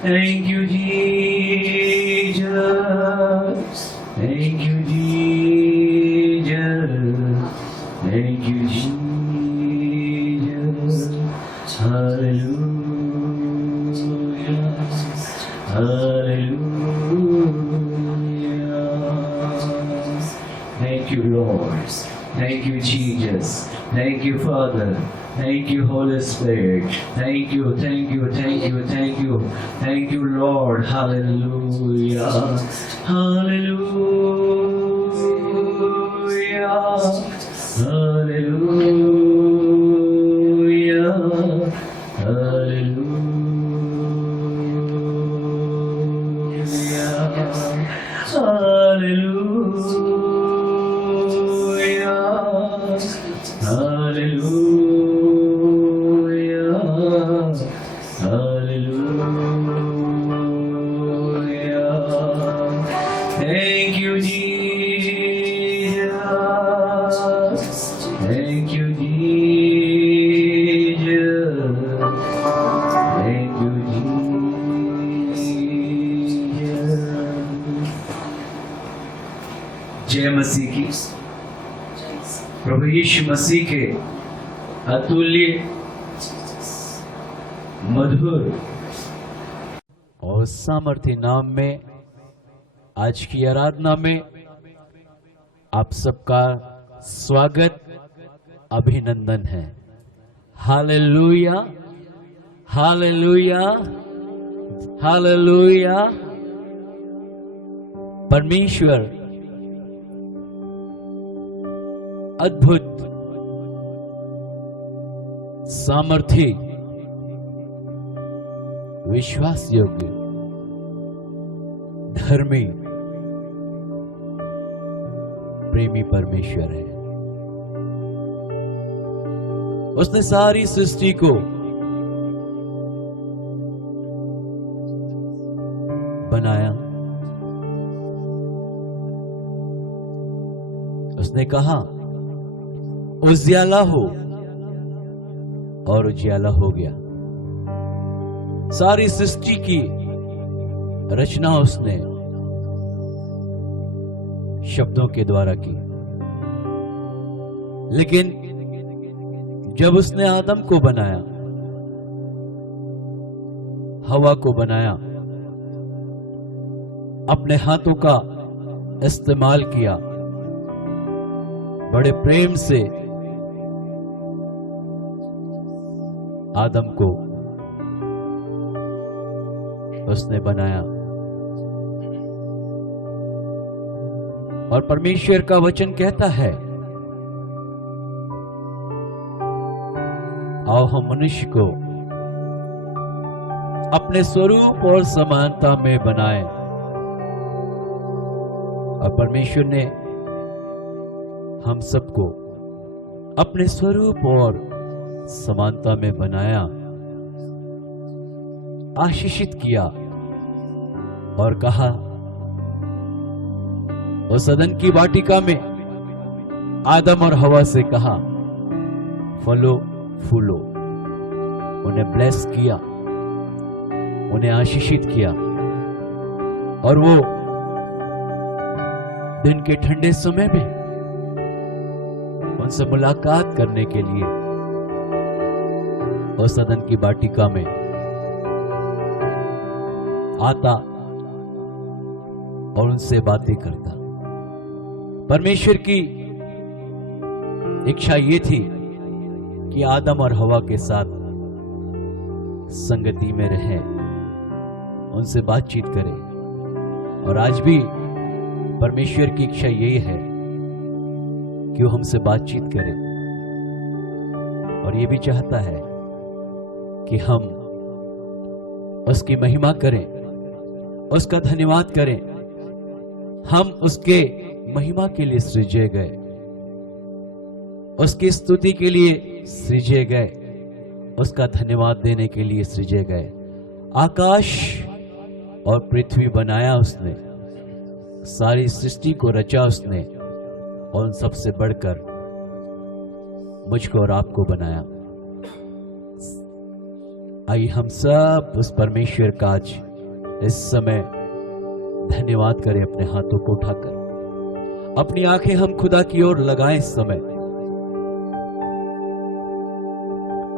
Thank you, Jesus. Thank you, Jesus. Thank you, Jesus. Hallelujah. Hallelujah. Thank you, Lord. Thank you, Jesus. Thank you, Father. Thank you, Holy Spirit. Thank you, thank you, thank you, thank you. Thank you, Lord. Hallelujah. Hallelujah. Hallelujah. Hallelujah. Hallelujah. Hallelujah. Hallelujah. Thank you, Jesus. Thank you, Jesus. Thank you, Jesus. जय मसीह की। प्रभु यीशु मसीह के अतुल्य मधुर और सामर्थ्य नाम में आज की आराधना में आप सबका स्वागत अभिनंदन है। Hallelujah, hallelujah, hallelujah. परमेश्वर अद्भुत, सामर्थ्य, विश्वास योग्य, धर्मी, प्रेमी परमेश्वर है। उसने सारी सृष्टि को बनाया। उसने कहा उजियाला हो और उजियाला हो गया। सारी सृष्टि की रचना उसने शब्दों के द्वारा की, लेकिन जब उसने आदम को बनाया, हवा को बनाया, अपने हाथों का इस्तेमाल किया, बड़े प्रेम से आदम को उसने बनाया। और परमेश्वर का वचन कहता है, आओ हम मनुष्य को अपने स्वरूप और समानता में बनाएं। और परमेश्वर ने हम सबको अपने स्वरूप और समानता में बनाया, आशीषित किया और कहा, उस अदन की वाटिका में आदम और हवा से कहा, फलो फूलो। उन्हें ब्लेस किया, उन्हें आशीषित किया। और वो दिन के ठंडे समय में उनसे मुलाकात करने के लिए उस सदन की वाटिका में आता और उनसे बातें करता। परमेश्वर की इच्छा ये थी कि आदम और हवा के साथ संगति में रहे, उनसे बातचीत करे। और आज भी परमेश्वर की इच्छा यही है कि वो हमसे बातचीत करे, और ये भी चाहता है कि हम उसकी महिमा करें, उसका धन्यवाद करें, हम उसके महिमा के लिए सृजे गए, उसकी स्तुति के लिए सृजे गए, उसका धन्यवाद देने के लिए सृजे गए। आकाश और पृथ्वी बनाया उसने, सारी सृष्टि को रचा उसने, और उन सबसे बढ़कर मुझको और आपको बनाया। आइए हम सब उस परमेश्वर का आज इस समय धन्यवाद करें। अपने हाथों को उठाकर अपनी आंखें हम खुदा की ओर लगाएं। इस समय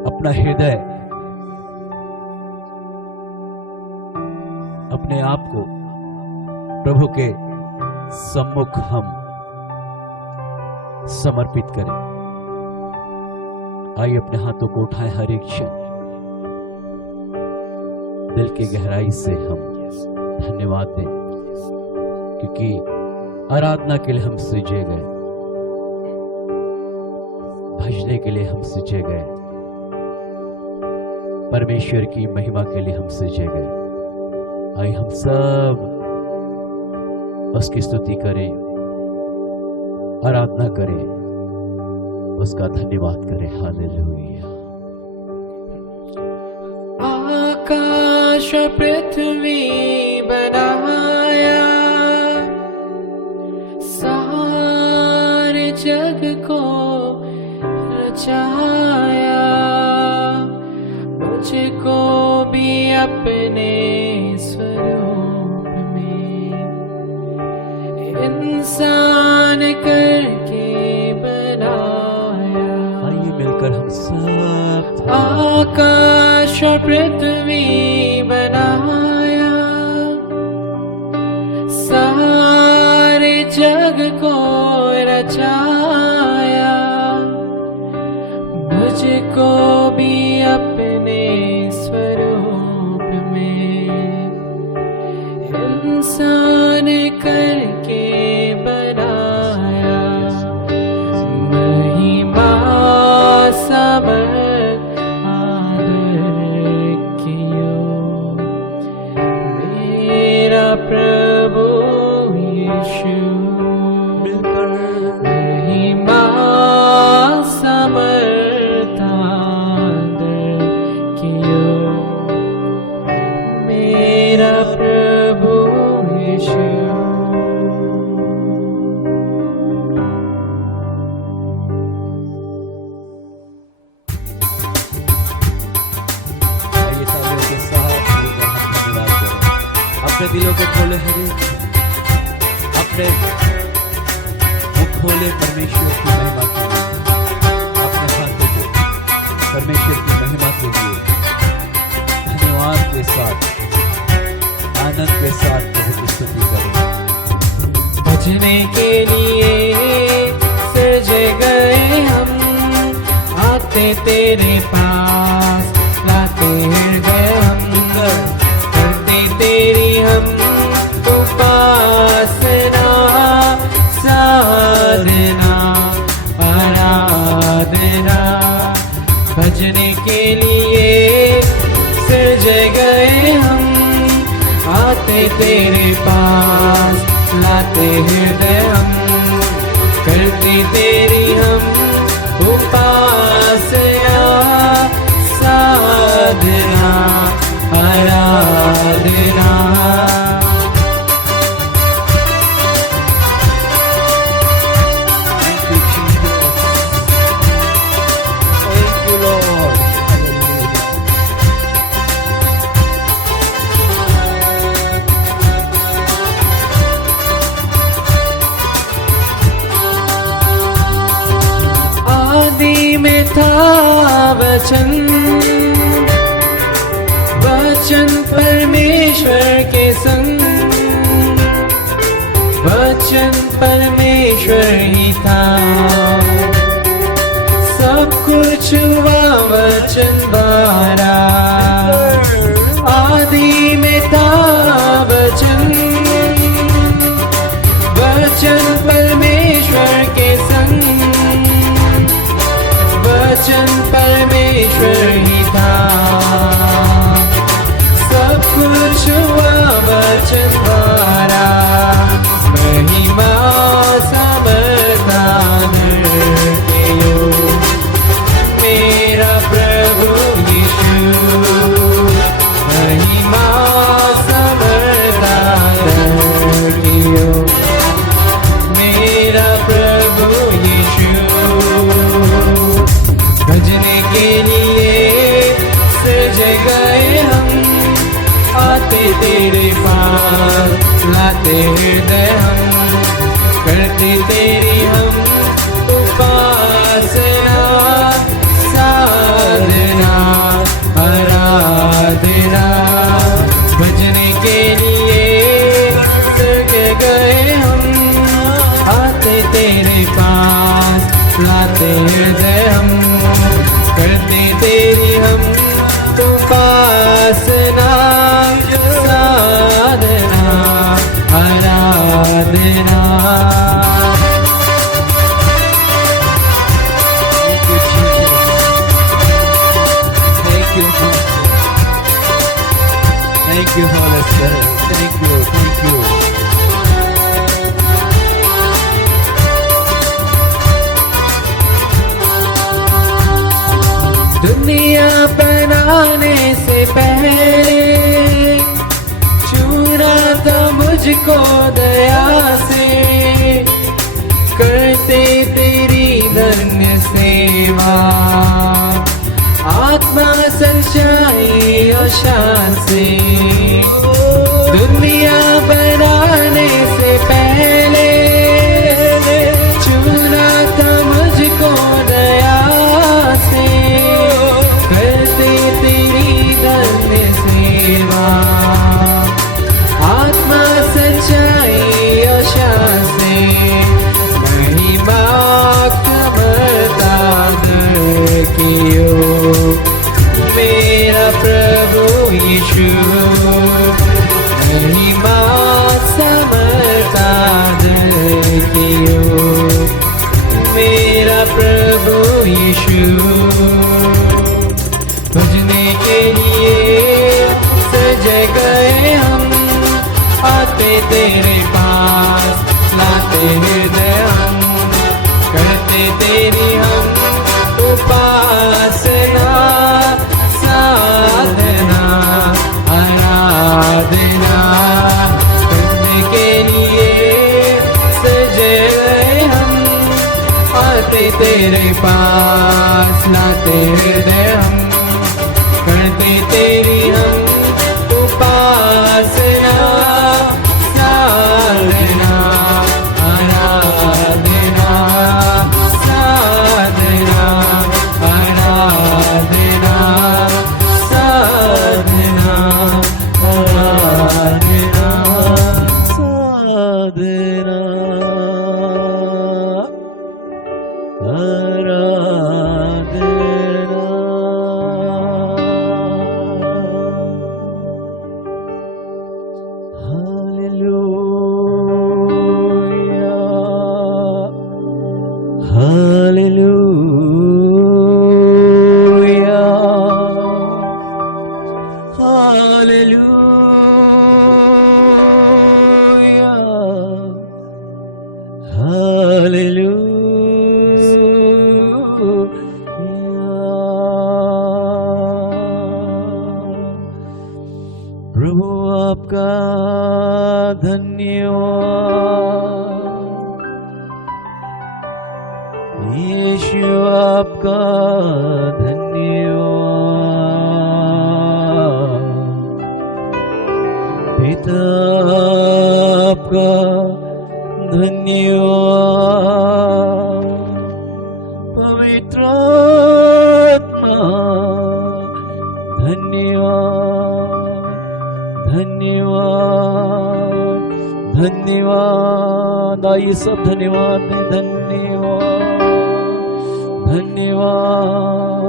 अपना हृदय, अपने आप को प्रभु के सम्मुख हम समर्पित करें। आइए अपने हाथों को उठाएं। हर एक क्षण दिल की गहराई से हम धन्यवाद दें, क्योंकि आराधना के लिए हम सृजे गए, भजने के लिए हम सृजे गए, परमेश्वर की महिमा के लिए हम सृजे गए। आइए हम सब उसकी स्तुति करें, आराधना करें, उसका धन्यवाद करें। हालेलुया। आकाश और पृथ्वी बनाया, सारे जग को रचाया, मुझको भी अपने स्वरूप में इंसान करके बनाया। आइए मिलकर हम सब आकाश और पृथ्वी बनाया, सारे जग को रचाया, मुझको भी अपने स्वरूप में इंसान करके बनाया। महिमा समर्थ आदर कियो मेरा प्रभु यीशु। महिमा समर्थ आदर कियो मेरा प्रभु यीशु। आइए साथियों के साथ मिलकर हम धन्यवाद करें। अपने दिलों को खोले, हरे अपने मुख खोले परमेश्वर की महिमा के लिए। अपने हाथों को परमेश्वर की महिमा के लिए धन्यवाद के साथ, आनंद के साथ प्रभु की स्तुति करें। बचने के लिए सजे गए हम, आते तेरे पास लाते हृदय हम, करते तेरी हम उपासना, साधना आराधना। भजने के लिए सजे गए हम, आते तेरे पास लाते हृदय हम, करते तेरी हम उपासना, साधना आराधना। Thank you, Lord. Hallelujah. आदि में था वचन, वचन परमेश्वर के संग, वचन परमेश्वर ही था, सब कुछ हुआ वचन द्वारा। आदि में था वचन, वचन परमेश्वर के संग, वचन परमेश्वर ही था, सब कुछ हुआ वचन द्वारा। महिमा करते तेरी हम उपासना साधना आराधना भजने के लिए स्वर्ग गए हम आते तेरे पास लाते हृदय हम करते तेरी हम उपासना साधना आराधना Thank you, thank you, Holy Spirit. Thank you, thank you. दुनिया बनाने से पहले चुना था मुझको दया से करते तेरी धन्य सेवा आत्मा सच्चाई और शान से दुनिया बनाने से पहले चुना था मुझको दया से करते तेरी धन्य सेवा आत्मा सच्चाई और शान से महिमा कमरता कियो मेरा प्रभु यीशु महिमा समर्था कियो मेरा प्रभु यीशु भजने के लिए सजे गए हम आते तेरे पास लाते हृदय हम करते तेरी हम उपासना साधना आराधना करने के लिए सजे गए हम आते तेरे पास लाते हृदय हम करते तेरी हम उपासना साधना आराधना साधना आराधना साधना आराधना साधना प्रभु आपका धन्यवाद यीशु आपका धन्यवाद पिता आपका धन्यवाद पवित्र आत्मा धन्यवाद धन्यवाद धन्यवाद आइए सब धन्यवाद दें धन्यवाद धन्यवाद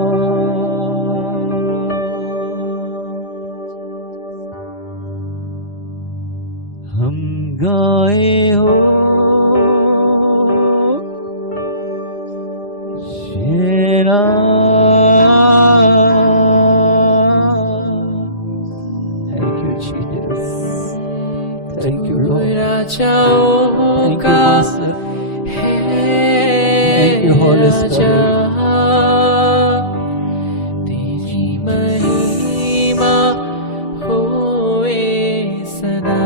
हम गाए हो शेरा Thank you Jesus Thank you Lord Thank you Master Thank you Holy Spirit तेरी महिमा होए सदा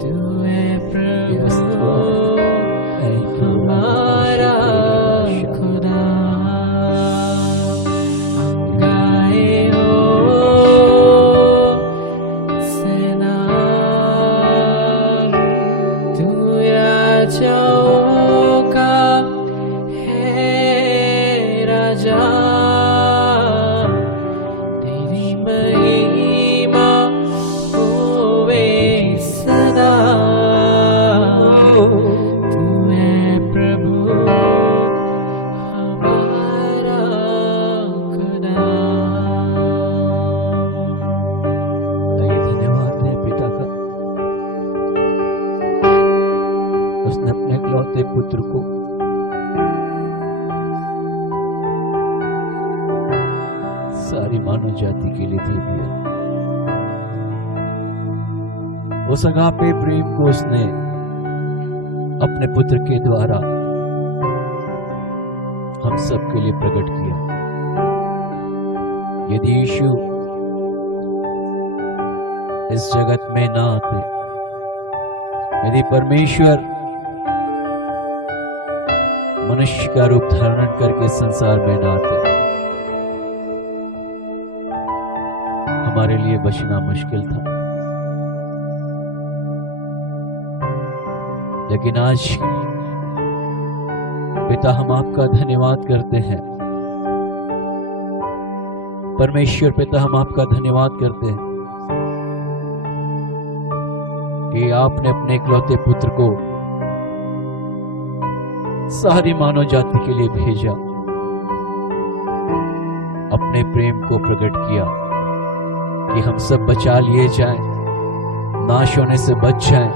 तू है प्रभु हमारा खुदा हम गाए हो सेना तू उसने अपने इकलौते पुत्र को सारी मानव जाति के लिए दे दिया। उस अगापे प्रेम को उसने अपने पुत्र के द्वारा हम सब के लिए प्रकट किया। यदि यीशु इस जगत में ना आते, यदि परमेश्वर मनुष्य का रूप धारण करके संसार में ना आते, हमारे लिए बचना मुश्किल था। लेकिन आज पिता हम आपका धन्यवाद करते हैं। परमेश्वर पिता हम आपका धन्यवाद करते हैं कि आपने अपने इकलौते पुत्र को सारी मानव जाति के लिए भेजा, अपने प्रेम को प्रकट किया कि हम सब बचा लिए जाएं, नाश होने से बच जाएं,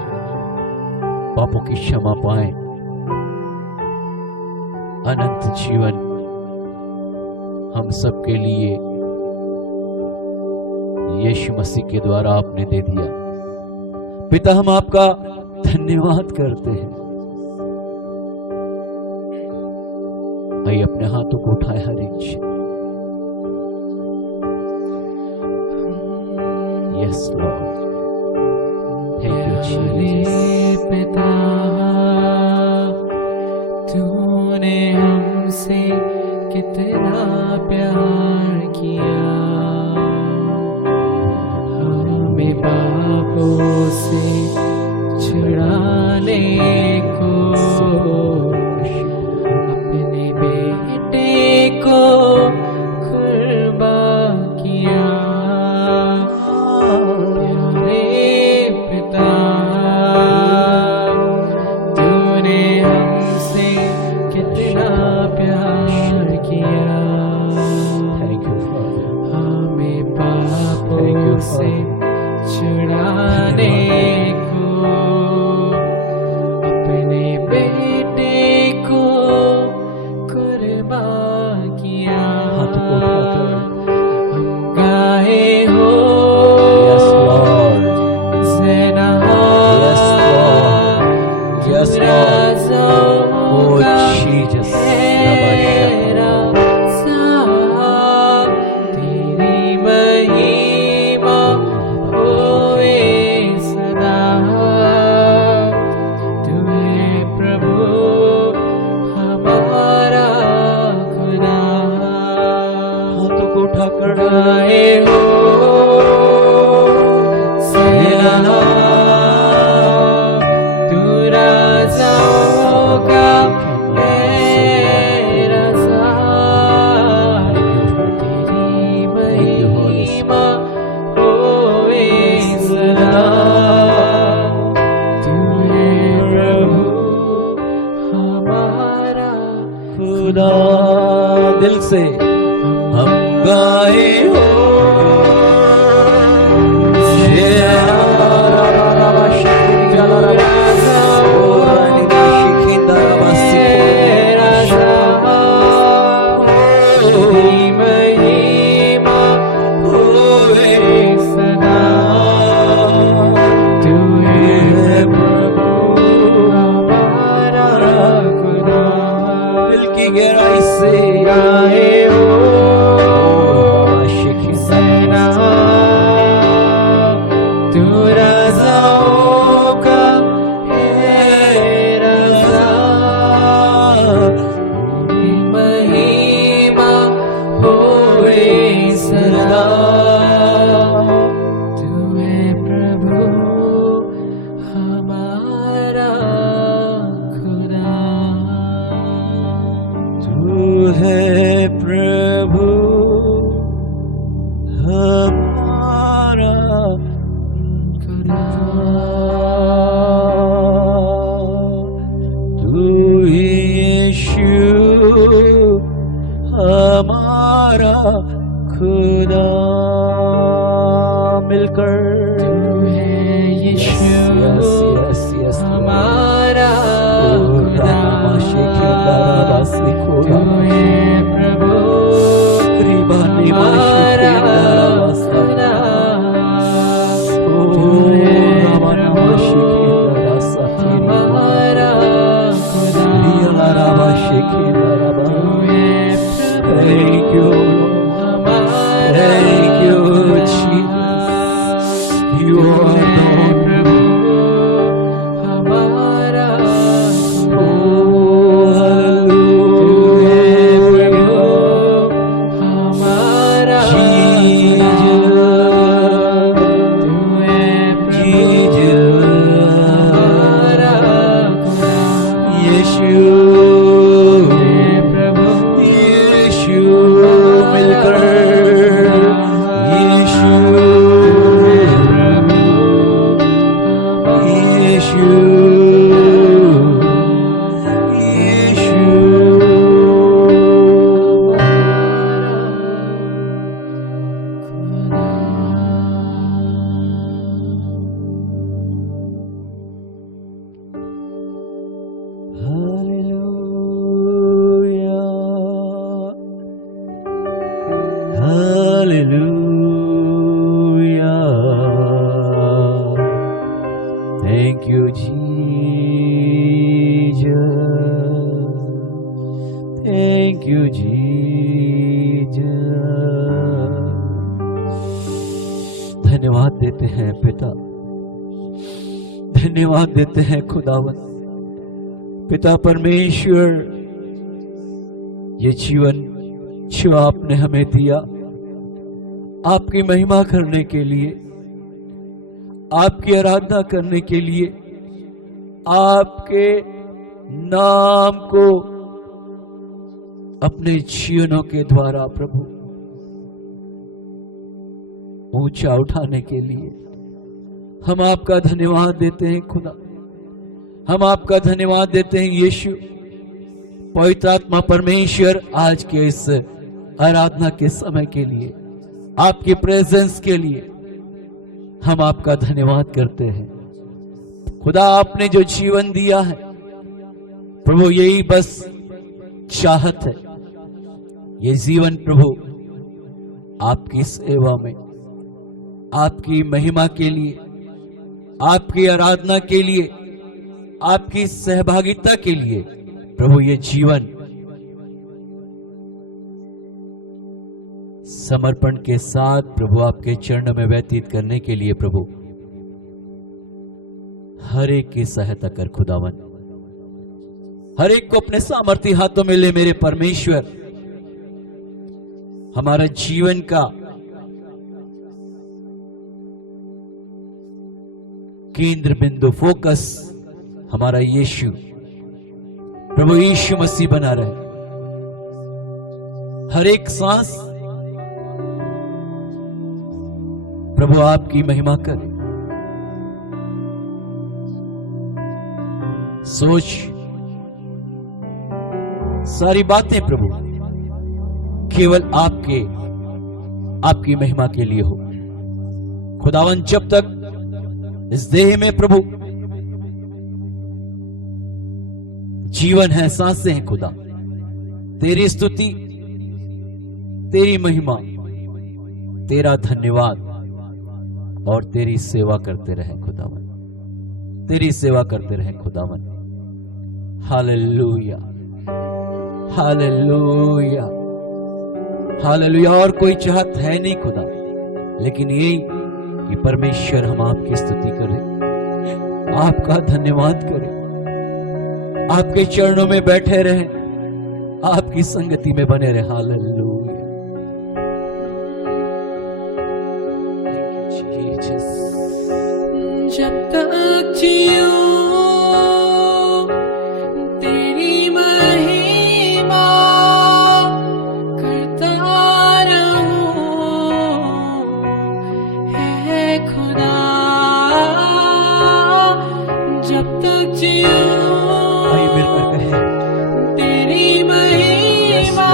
पापों की क्षमा पाएं, अनंत जीवन हम सब के लिए यीशु मसीह के द्वारा आपने दे दिया। पिता हम आपका धन्यवाद करते हैं। आइए अपने हाथों को उठाए हर एक चीज। Yes Lord, thank you Jesus. पिता तूने हमसे कितना प्यार किया, हमें पापों से छुड़ाने को अपने बेटे को कुर्बान किया। प्यारे पिता तूने हमसे कितना प्यार किया, थैंक यू फॉर हमें पापों से छुड़ाने को अपने बेटे को कुर्बान किया। हाथ को उठाकर हम गाए हो यस लॉर्ड, ज़ेना yes lord, yes lord, oh Jesus. तेरा साथ तेरी महिमा होए सदा। तू है प्रभु हमारा खुदा। हाथों को उठाकर गाए हो सेना, तू राजाओं का तेरा साथ तेरी महिमा होए सदा। तू है प्रभु हमारा खुदा। दिल से हम गाए हो तेरी महिमा होए सदा। तू है प्रभु हमारा खुदा। दिल की गहराई से गाए हो सेना, तू राजाओं का है राजा। तेरी महिमा होए सदा। तू है प्रभु हमारा खुदा। तू है प्रभु हमारा खुदा। तू ही यीशु हमारा खुदा। मिलकर तू है यीशु यस यस यस हमारा सिखोरा तू है प्रभु रिबानी हमारा माशी खुदा ओ रामाना माशी केंद्रा साथी हमारा खुदा रियला राबा शेकेंद्रा राबा Thank you, Lord. Thank you, Jesus. You are Lord. प्रभु हमारा Oh, hallelujah. हमारा Jesus. Jesus. यीशु यीशु मिलकर यीशु यीशु Hallelujah. Thank you, Jesus. Thank you, Jesus. धन्यवाद देते हैं पिता, धन्यवाद देते हैं खुदावन पिता परमेश्वर, ये जीवन जो आपने हमें दिया आपकी महिमा करने के लिए, आपकी आराधना करने के लिए, आपके नाम को अपने जीवनों के द्वारा प्रभु ऊंचा उठाने के लिए हम आपका धन्यवाद देते हैं खुदा। हम आपका धन्यवाद देते हैं यीशु। पवित्र आत्मा परमेश्वर, आज के इस आराधना के समय के लिए, आपकी प्रेजेंस के लिए हम आपका धन्यवाद करते हैं खुदा। आपने जो जीवन दिया है प्रभु, यही बस चाहत है, ये जीवन प्रभु आपकी सेवा में, आपकी महिमा के लिए, आपकी आराधना के लिए, आपकी सहभागिता के लिए प्रभु ये जीवन समर्पण के साथ प्रभु आपके चरणों में व्यतीत करने के लिए प्रभु हर एक की सहायता कर खुदावन। हर एक को अपने सामर्थी हाथों में ले मेरे परमेश्वर। हमारा जीवन का केंद्र बिंदु, फोकस हमारा यीशु प्रभु यीशु मसीह बना रहे। हर एक सांस प्रभु आपकी महिमा करे। सोच, सारी बातें प्रभु केवल आपकी महिमा के लिए हो खुदावन। जब तक इस देह में प्रभु जीवन है, सांसें हैं खुदा, तेरी स्तुति, तेरी महिमा, तेरा धन्यवाद और तेरी सेवा करते रहे खुदावन, तेरी सेवा करते रहे खुदावन। Hallelujah, hallelujah, hallelujah. और कोई चाहत है नहीं खुदा, लेकिन यही कि परमेश्वर हम आपकी स्तुति करें, आपका धन्यवाद करें, आपके चरणों में बैठे रहें, आपकी संगति में बने रहे। हालेलुया। जब तक जीऊं तेरी महिमा करता रहूं, है खुदा। जब तक जीऊं तेरी महिमा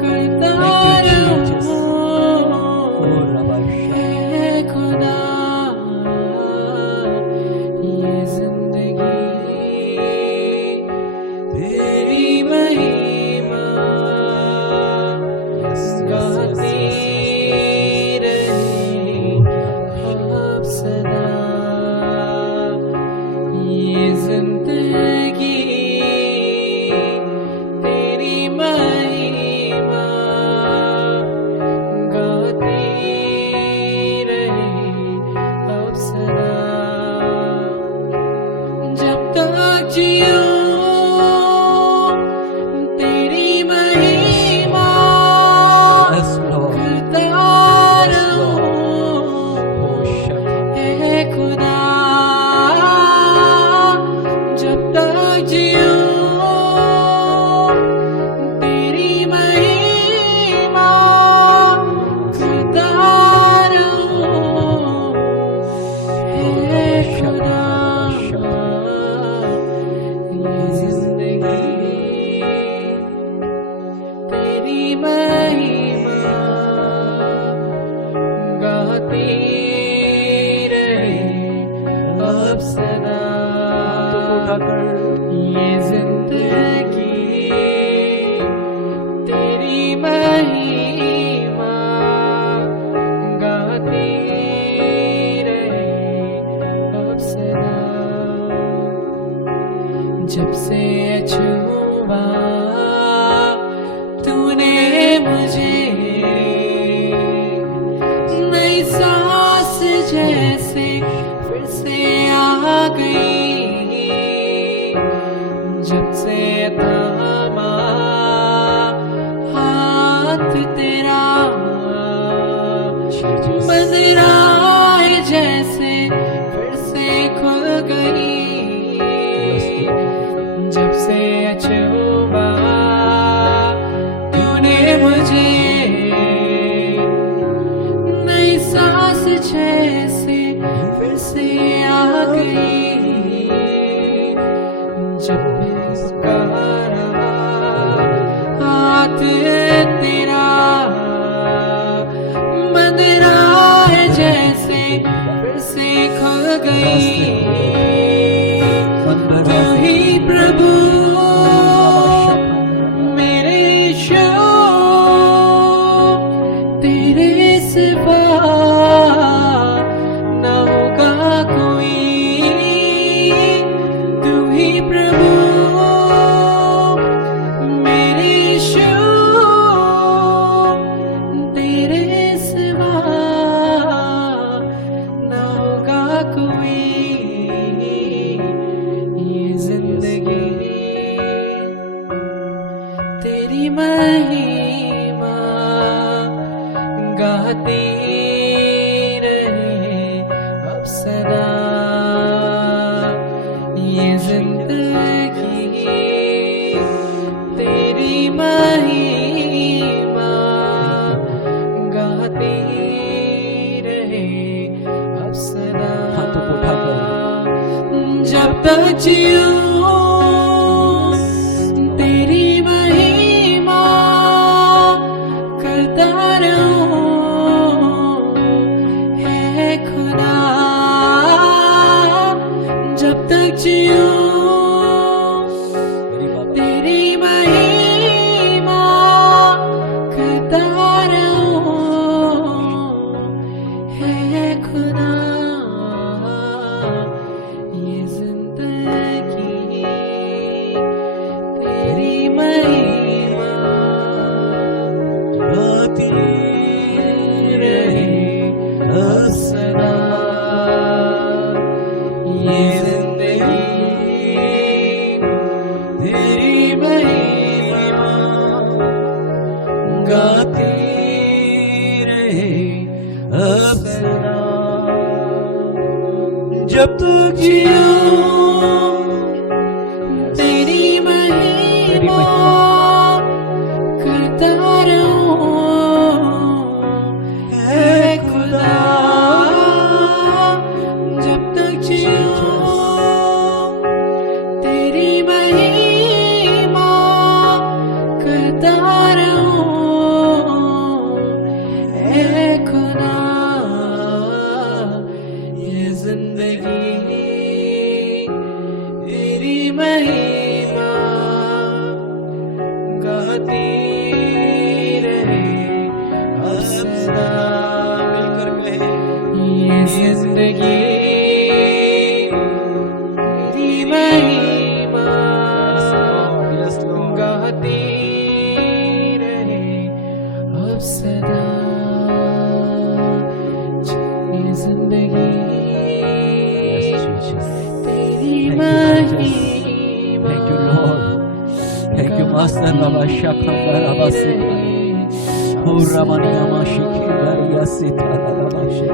करता रहूं, है खुदा। ये जिंदगी तेरी जीऊं तेरी महिमा Yes, Lord. करता रहूं हे खुदा जब तक जीऊं तेरी महिमा करता रहूं हे खुदा ये जिंदगी तेरी महिमा गाती रहे अब सदा ये जिंदगी तेरी महिमा गाती रहे अब सदा जब से छुआ तूने मुझे नई सांस जैसे फिर से आ गई जब से थामा हाथ तेरा बंदराए जैसे फिर से खुल गई जब से छुआ तूने मुझे नई सांस जैसे फिर से आ गई जब मैं पुकारा हाथ तेरा बंदराए जैसे फिर से खुल गई तू ही प्रभु मेरे यीशु तेरे सिवा न होगा कोई तू ही प्रभु मेरे यीशु तेरे सिवा न होगा कोई ये जिंदगी तेरी महिमा गाती रहे अब सदा ये जिंदगी तेरी महिमा गाती रहे अब सदा हाथों को उठाकर। जब तक जीऊं तेरी महिमा करता रहूं हे खुदा जब तक जीऊं मेरी बाबा तेरी महिमा करता रहूं हे खुदा ये जिंदगी तेरी महिमा गाती रहे अब सदा ये जिंदगी तेरी महिमा गाती रहे अब सदा जब तक जीऊं तेरी महिमा करता रहूं हे खुदा जब तक जीऊं तेरी महिमा करता रहूं हे खुदा ये जिंदगी Sarava Shakandara Sita. Oh Ramania Mashikindariya Sita Namashi.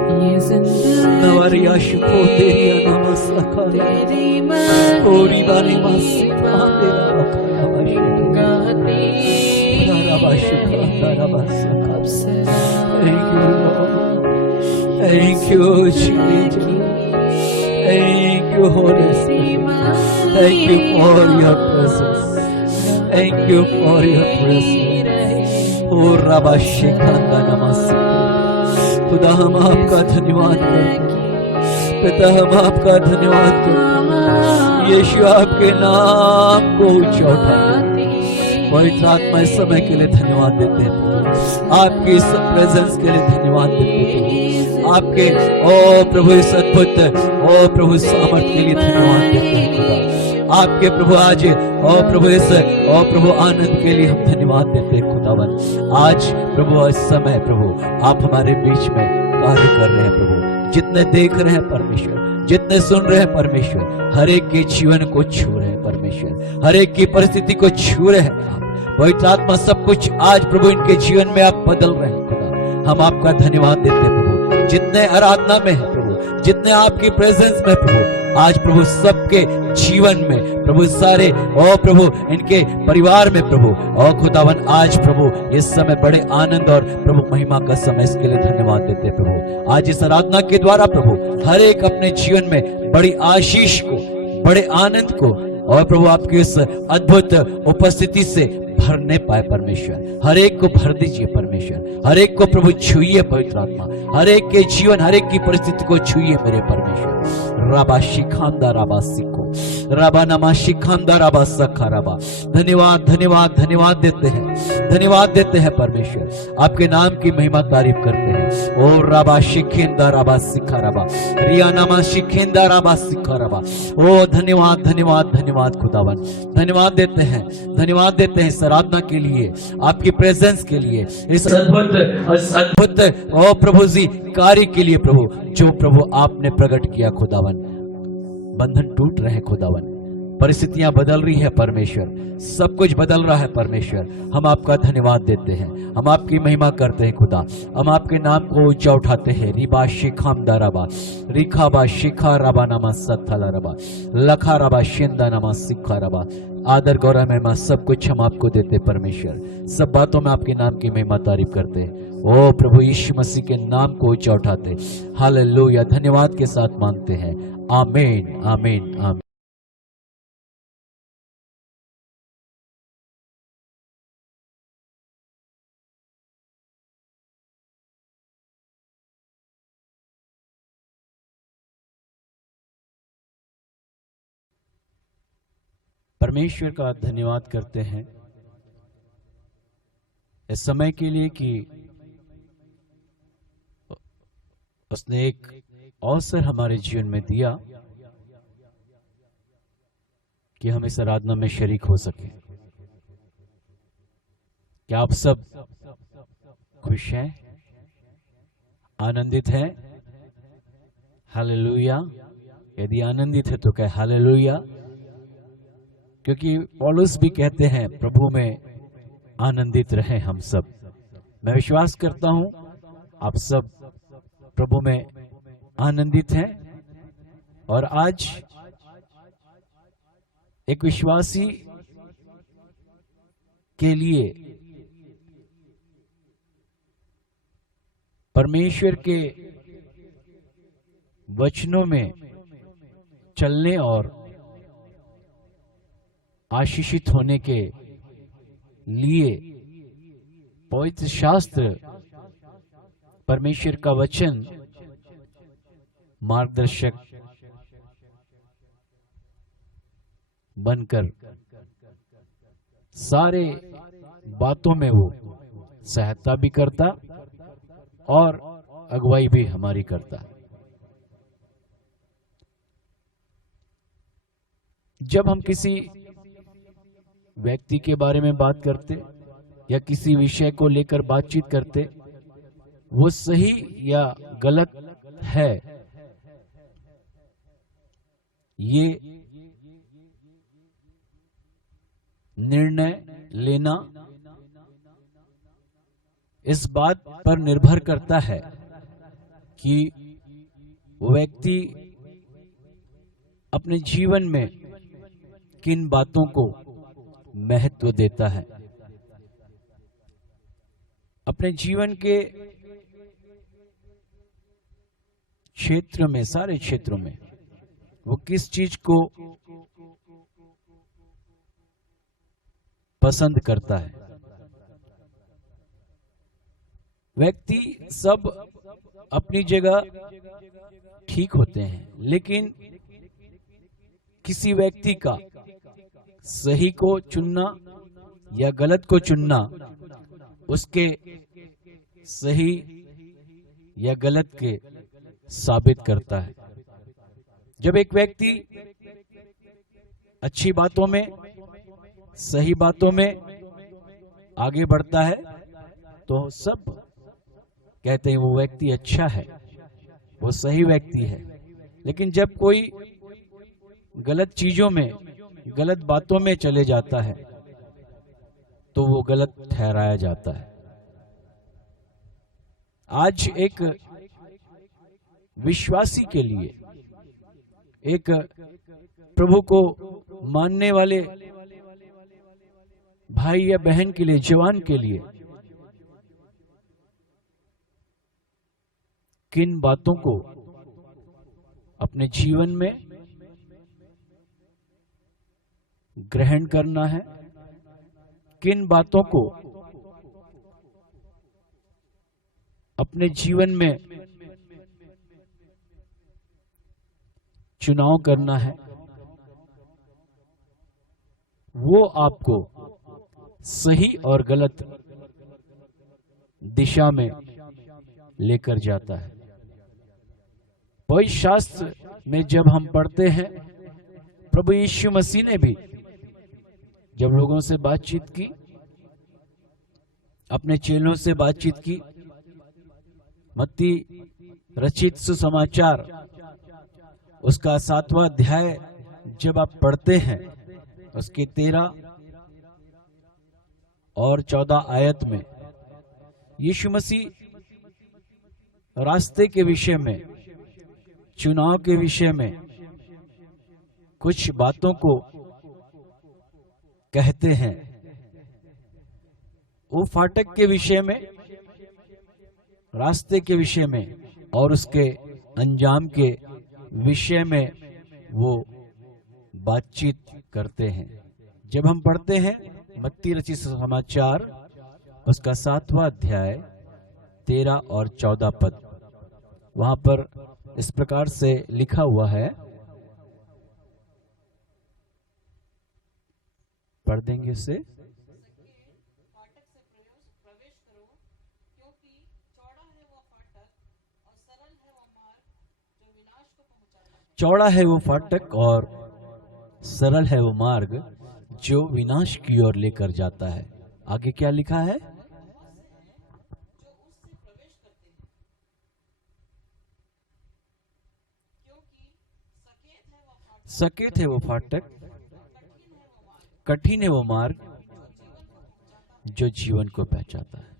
Navaria Shukoteria Namasakaya. Oh Ribani Masita Namashi. Thank you, Lord. Thank you, Jesus. Thank you, Holy Spirit. Thank you for your presence. Thank you for your presence. Oh Rabba Shikanda Namaste. खुदा हम आपका धन्यवाद करते हैं, पिता हम आपका धन्यवाद करते हैं, यीशु आपके नाम को ऊंचा उठाते हैं। पवित्र आत्मा इस समय के लिए धन्यवाद देते हैं, आपकी इस प्रेजेंस के लिए धन्यवाद देते हैं, आपके ओ प्रभु इस अद्भुत ओ प्रभु सामर्थ के लिए धन्यवाद देते हैं खुदा। आपके प्रभु आज ओ प्रभु इस ओ प्रभु आनंद के लिए हम धन्यवाद देते हैं खुदावन। आज प्रभु इस समय प्रभु आप हमारे बीच में कार्य कर रहे हैं प्रभु। जितने देख रहे हैं परमेश्वर, जितने सुन रहे हैं परमेश्वर, हर एक के जीवन को छू रहे हैं परमेश्वर, हर एक की परिस्थिति को छू रहे हैं आप। पवित्र आत्मा सब कुछ आज प्रभु इनके जीवन में आप बदल रहे हैं खुदा। हम आपका धन्यवाद देते हैं प्रभु। जितने आराधना में है प्रभु, जितने आपकी प्रेजेंस में प्रभु, आज प्रभु सबके जीवन में प्रभु सारे ओ प्रभु इनके परिवार में प्रभु ओ खुदावन आज प्रभु इस समय बड़े आनंद और प्रभु महिमा का समय, इसके लिए धन्यवाद देते हैं प्रभु। आज इस आराधना के द्वारा प्रभु हर एक अपने जीवन में बड़ी आशीष को, बड़े आनंद को और प्रभु आपकी इस अद्भुत उपस्थिति से भरने पाए परमेश्वर। हर एक को भर दीजिए परमेश्वर, हर एक को प्रभु छुइए पवित्र आत्मा, हर एक के जीवन, हर एक की परिस्थिति को छुइए मेरे परमेश्वर। राबा शिखांदा राबा सिखो, राबा नमा शिखांदा राबा सखा राबा। धन्यवाद धन्यवाद धन्यवाद देते हैं, धन्यवाद देते हैं परमेश्वर, आपके नाम की महिमा तारीफ करते हैं। ओ राबा शिखेंदा राबा सिखा राबा, रिया नमा शिखेंदा राबा सिखा राबा। ओ धन्यवाद धन्यवाद धन्यवाद खुदावन, धन्यवाद देते हैं, धन्यवाद देते हैं इस आराधना के लिए, आपकी प्रेजेंस के लिए, इस अद्भुत ओ प्रभु जी कार्य के लिए प्रभु, जो प्रभु आपने प्रकट किया खुदावन। बंधन टूट रहे हैं खुदावन, परिस्थितियां बदल रही है परमेश्वर, सब कुछ बदल रहा है परमेश्वर। हम आपका धन्यवाद देते हैं, हम आपकी महिमा करते हैं खुदा, हम आपके नाम को ऊंचा उठाते हैं। रिबा शिखाम दाराबा, रिखाबा शिखा राबा नामा सत्थला रबा, लखा राबा शिंदा नामा सिखा रबा। आदर गौरव महिमा सब कुछ हम आपको देते परमेश्वर, सब बातों में आपके नाम की महिमा तारीफ करते हैं। ओ प्रभु यीशु मसीह के नाम को ऊंचा उठाते, हालेलुया, धन्यवाद के साथ मांगते हैं। आमीन आमीन आमीन। परमेश्वर का धन्यवाद करते हैं इस समय के लिए कि उसने एक अवसर हमारे जीवन में दिया कि हम इस आराधना में शरीक हो सके। क्या आप सब खुश हैं, आनंदित हैं? हालेलुया। यदि आनंदित है तो कहे हालेलुया, क्योंकि पौलुस भी कहते हैं प्रभु में आनंदित रहे हम सब। मैं विश्वास करता हूं आप सब प्रभु में आनंदित हैं। और आज एक विश्वासी के लिए परमेश्वर के वचनों में चलने और आशीषित होने के लिए पवित्र शास्त्र, परमेश्वर का वचन मार्गदर्शक बनकर सारे बातों में वो सहायता भी करता और अगुवाई भी हमारी करता। जब हम किसी व्यक्ति के बारे में बात करते या किसी विषय को लेकर बातचीत करते, वो सही या गलत है ये निर्णय लेना इस बात पर निर्भर करता है कि वो व्यक्ति अपने जीवन में किन बातों को महत्व देता है। अपने जीवन के क्षेत्र में, सारे क्षेत्रों में वो किस चीज को पसंद करता है। व्यक्ति सब अपनी जगह ठीक होते हैं, लेकिन किसी व्यक्ति का सही को चुनना या गलत को चुनना उसके सही या गलत के साबित करता है। जब एक व्यक्ति अच्छी बातों में, सही बातों में आगे बढ़ता है तो सब कहते हैं वो व्यक्ति अच्छा है, वो सही व्यक्ति है। लेकिन जब कोई गलत चीजों में, गलत बातों में चले जाता है तो वो गलत ठहराया जाता है। आज एक विश्वासी के लिए, एक प्रभु को मानने वाले भाई या बहन के लिए, जवान के लिए किन बातों को अपने जीवन में ग्रहण करना है, किन बातों को अपने जीवन में चुनाव करना है, वो आपको सही और गलत दिशा में लेकर जाता है। पवित्र शास्त्र में जब हम पढ़ते हैं, प्रभु यीशु मसीह ने भी जब लोगों से बातचीत की, अपने चेलों से बातचीत की, मत्ती रचित सुसमाचार उसका 7वां अध्याय जब आप पढ़ते हैं, उसके 13 और 14 आयत में यीशु मसीह रास्ते के विषय में, चुनाव के विषय में कुछ बातों को कहते हैं। वो फाटक के विषय में, रास्ते के विषय में और उसके अंजाम के विषय में वो बातचीत करते हैं। जब हम पढ़ते हैं मत्ती रचित सुसमाचार उसका 7वां अध्याय 13 और 14 पद, वहां पर इस प्रकार से लिखा हुआ है, पढ़ देंगे इसे। चौड़ा है वो फाटक और सरल है वो मार्ग जो विनाश की ओर लेकर जाता है। आगे क्या लिखा है? सकेत है वो फाटक, कठिन है वो मार्ग जो जीवन को पहचाता है।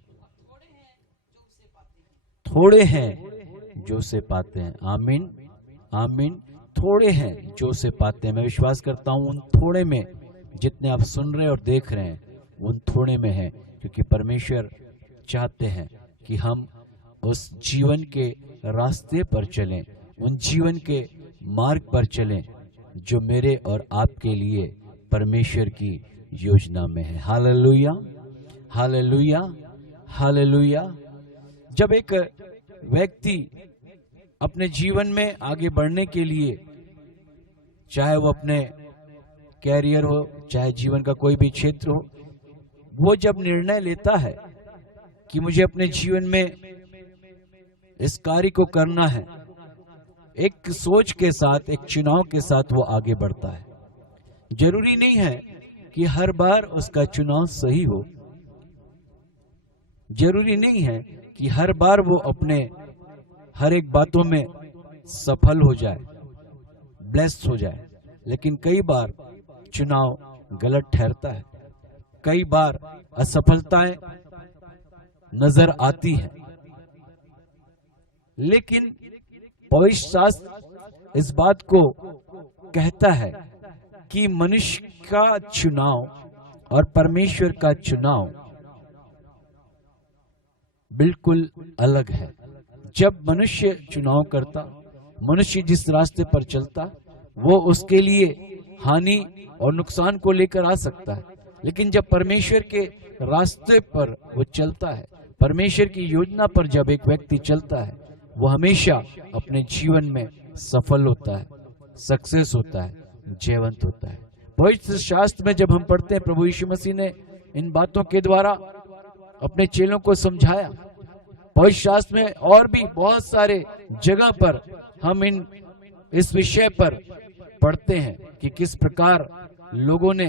थोड़े हैं जो उसे पाते हैं। आमीन, आमीन। थोड़े हैं जो उसे पाते हैं। मैं विश्वास करता हूं उन थोड़े में, जितने आप सुन रहे और देख रहे हैं, उन थोड़े में है, क्योंकि परमेश्वर चाहते हैं कि हम उस जीवन के रास्ते पर चलें, उन जीवन के मार्ग पर चलें जो मेरे और आपके लिए परमेश्वर की योजना में है। Hallelujah, hallelujah, hallelujah. जब एक व्यक्ति अपने जीवन में आगे बढ़ने के लिए, चाहे वो अपने कैरियर हो, चाहे जीवन का कोई भी क्षेत्र हो, वो जब निर्णय लेता है कि मुझे अपने जीवन में इस कार्य को करना है, एक सोच के साथ, एक चुनाव के साथ वो आगे बढ़ता है। जरूरी नहीं है कि हर बार उसका चुनाव सही हो, जरूरी नहीं है कि हर बार वो अपने हर एक बातों में सफल हो जाए, ब्लेस्ड हो जाए, लेकिन कई बार चुनाव गलत ठहरता है। कई बार असफलताएं नजर आती हैं, लेकिन पवित्र शास्त्र इस बात को कहता है कि मनुष्य का चुनाव और परमेश्वर का चुनाव बिल्कुल अलग है। जब मनुष्य चुनाव करता, मनुष्य जिस रास्ते पर चलता, वो उसके लिए हानि और नुकसान को लेकर आ सकता है, लेकिन जब परमेश्वर के रास्ते पर वो चलता है, परमेश्वर की योजना पर जब एक व्यक्ति चलता है, वो हमेशा अपने जीवन में सफल होता है, सक्सेस होता है, जयवंत होता है। पवित्र शास्त्र में जब हम पढ़ते हैं, प्रभु यीशु मसीह ने इन बातों के द्वारा अपने चेलों को समझाया। पवित्र शास्त्र में और भी बहुत सारे जगह पर हम इस विषय पर पढ़ते हैं कि किस प्रकार लोगों ने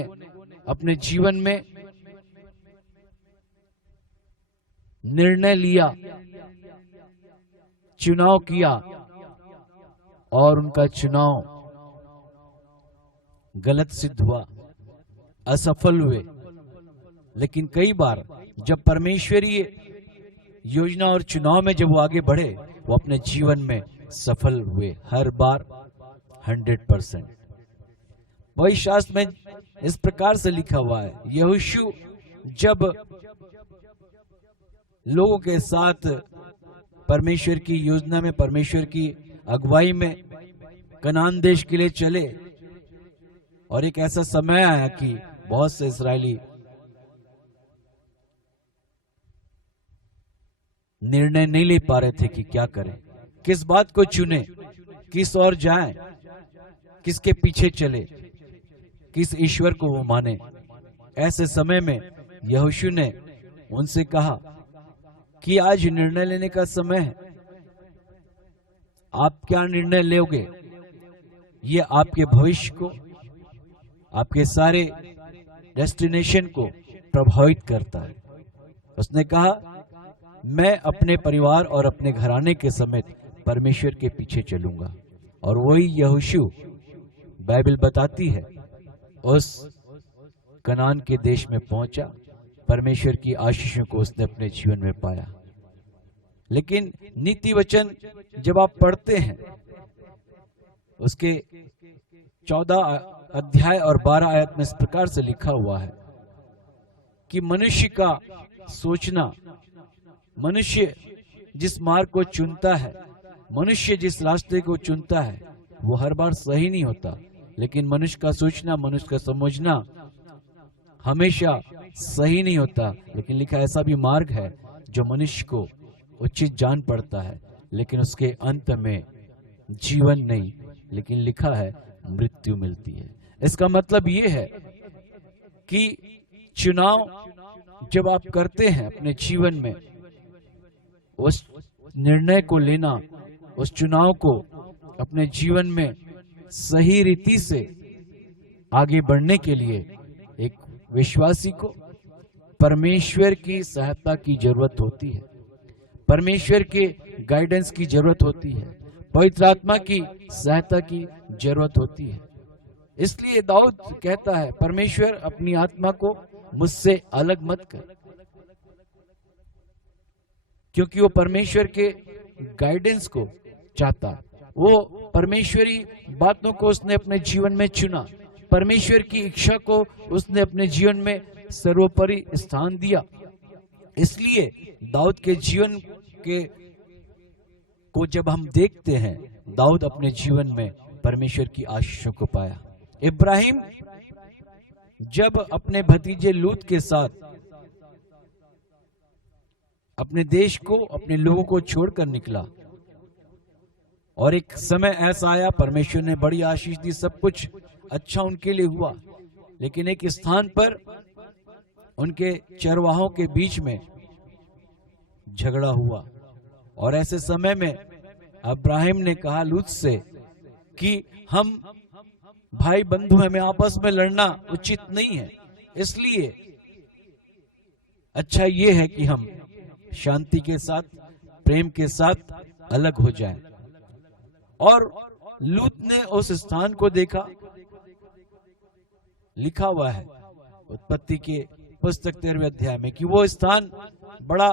अपने जीवन में निर्णय लिया, चुनाव किया और उनका चुनाव गलत सिद्ध हुआ, असफल हुए। लेकिन कई बार जब परमेश्वरीय योजना और चुनाव में जब वो आगे बढ़े, वो अपने जीवन में सफल हुए, हर बार 100%। वही शास्त्र में इस प्रकार से लिखा हुआ है, यहोशू जब लोगों के साथ परमेश्वर की योजना में, परमेश्वर की अगुवाई में कनान देश के लिए चले, और एक ऐसा समय आया कि बहुत से इस्राएली निर्णय नहीं ले पा रहे थे कि क्या करें, किस बात को चुने, किस ओर जाएं, किसके पीछे चले, किस ईश्वर को वो माने। ऐसे समय में यहोशू ने उनसे कहा कि आज निर्णय लेने का समय है, आप क्या निर्णय लोगे, ये आपके भविष्य को, आपके सारे डेस्टिनेशन को प्रभावित करता है। उसने कहा, मैं अपने परिवार और अपने घराने के समेत परमेश्वर के पीछे चलूंगा। और वही यहोशू, बाइबल बताती है, उस कनान के देश में पहुंचा, परमेश्वर की आशीषों को उसने अपने जीवन में पाया। लेकिन नीति वचन जब आप पढ़ते हैं, उसके 14 अध्याय और 12 आयत में इस प्रकार से लिखा हुआ है कि मनुष्य का सोचना, मनुष्य जिस मार्ग को चुनता है, मनुष्य जिस रास्ते को चुनता है, वो हर बार सही नहीं होता। लेकिन मनुष्य का सोचना, मनुष्य का समझना हमेशा सही नहीं होता। लेकिन लिखा ऐसा भी मार्ग है जो मनुष्य को उचित जान पड़ता है, लेकिन उसके अंत में जीवन नहीं, लेकिन लिखा है मृत्यु मिलती है। इसका मतलब ये है कि चुनाव जब आप करते हैं अपने जीवन में, उस निर्णय को लेना, उस चुनाव को अपने जीवन में सही रीति से आगे बढ़ने के लिए एक विश्वासी को परमेश्वर की सहायता की जरूरत होती है, परमेश्वर के गाइडेंस की जरूरत होती है, पवित्र आत्मा की सहायता की जरूरत होती है। इसलिए दाऊद कहता है, परमेश्वर अपनी आत्मा को मुझसे अलग मत कर, क्योंकि वो परमेश्वर के गाइडेंस को चाहता। वो परमेश्वरी बातों को उसने अपने जीवन में चुना, परमेश्वर की इच्छा को उसने अपने जीवन में सर्वोपरि स्थान दिया। इसलिए दाऊद के जीवन को जब हम देखते हैं, दाऊद अपने जीवन में परमेश्वर की आशीषों को पाया। इब्राहिम जब अपने भतीजे लूत के साथ अपने देश को, अपने लोगों को छोड़कर निकला, और एक समय ऐसा आया, परमेश्वर ने बड़ी आशीष दी, सब कुछ अच्छा उनके लिए हुआ, लेकिन एक स्थान पर उनके चरवाहों के बीच में झगड़ा हुआ। और ऐसे समय में इब्राहिम ने कहा लूत से कि हम भाई बंधु हमें आपस में लड़ना उचित नहीं है, इसलिए अच्छा ये है कि हम शांति के साथ, प्रेम के साथ अलग हो जाएं। और लूत ने उस स्थान को देखा, लिखा हुआ है उत्पत्ति के पुस्तक 13वें अध्याय में कि वो स्थान बड़ा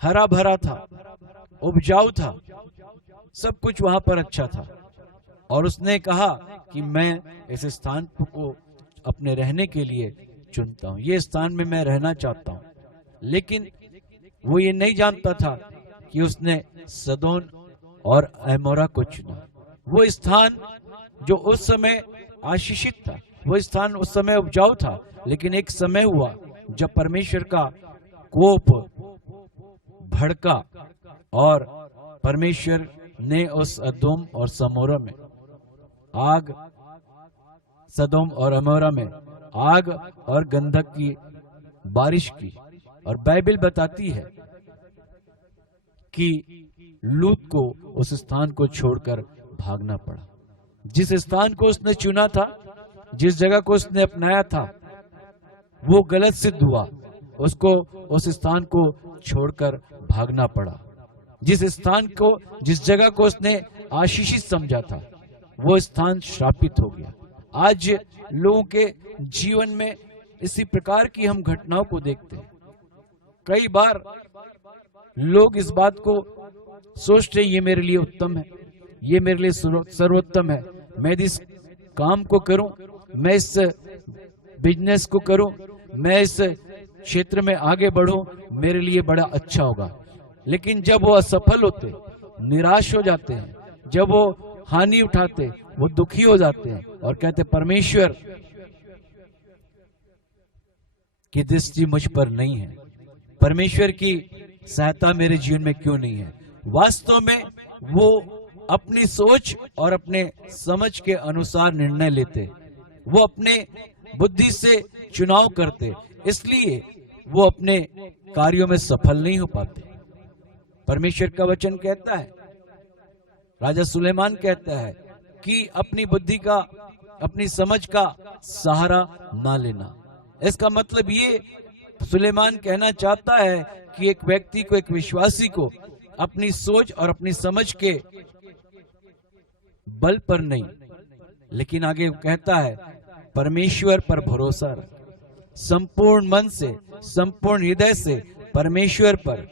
हरा भरा था, उपजाऊ था, सब कुछ वहां पर अच्छा था। और उसने कहा कि मैं इस स्थान को अपने रहने के लिए चुनता हूं, ये स्थान में मैं रहना चाहता हूं। लेकिन वो ये नहीं जानता था कि उसने सदोम और अमोरा को चुना। वो स्थान जो उस समय आशीषित था, वो स्थान उस समय उपजाऊ था, लेकिन एक समय हुआ जब परमेश्वर का कोप भड़का और परमेश्वर ने उस सदोम और समोरा में आग, सदोम और अमोरा में आग और गंधक की बारिश की। और बाइबल बताती है कि लूत को उस स्थान को छोड़कर भागना पड़ा। जिस स्थान को उसने चुना था, जिस जगह को उसने अपनाया था, वो गलत सिद्ध हुआ, उसको उस स्थान को छोड़कर भागना पड़ा। जिस स्थान को, जिस जगह को उसने आशीषित समझा था, वो स्थान श्रापित हो गया। आज लोगों के जीवन में इसी प्रकार की हम घटनाओं को देखते हैं। कई बार लोग इस बात को सोचते हैं ये मेरे लिए उत्तम है, ये मेरे लिए सर्वोत्तम है, मैं इस काम को करूं, मैं इस बिजनेस को करूं, मैं इस क्षेत्र में आगे बढ़ूं, मेरे लिए बड़ा अच्छा होगा। लेकिन जब वो असफल होते, निराश हो जाते हैं, जब वो हानि उठाते, वो दुखी हो जाते हैं और कहते परमेश्वर की दृष्टि मुझ पर नहीं है, परमेश्वर की सहायता मेरे जीवन में क्यों नहीं है। वास्तव में वो अपनी सोच और अपने समझ के अनुसार निर्णय लेते, वो अपने बुद्धि से चुनाव करते, इसलिए वो अपने कार्यों में सफल नहीं हो पाते। परमेश्वर का वचन कहता है, राजा सुलेमान कहता है कि अपनी बुद्धि का, अपनी समझ का सहारा ना लेना। इसका मतलब ये सुलेमान कहना चाहता है कि एक व्यक्ति को, एक विश्वासी को अपनी सोच और अपनी समझ के बल पर नहीं, लेकिन आगे कहता है परमेश्वर पर भरोसा रख, संपूर्ण मन से, संपूर्ण हृदय से परमेश्वर पर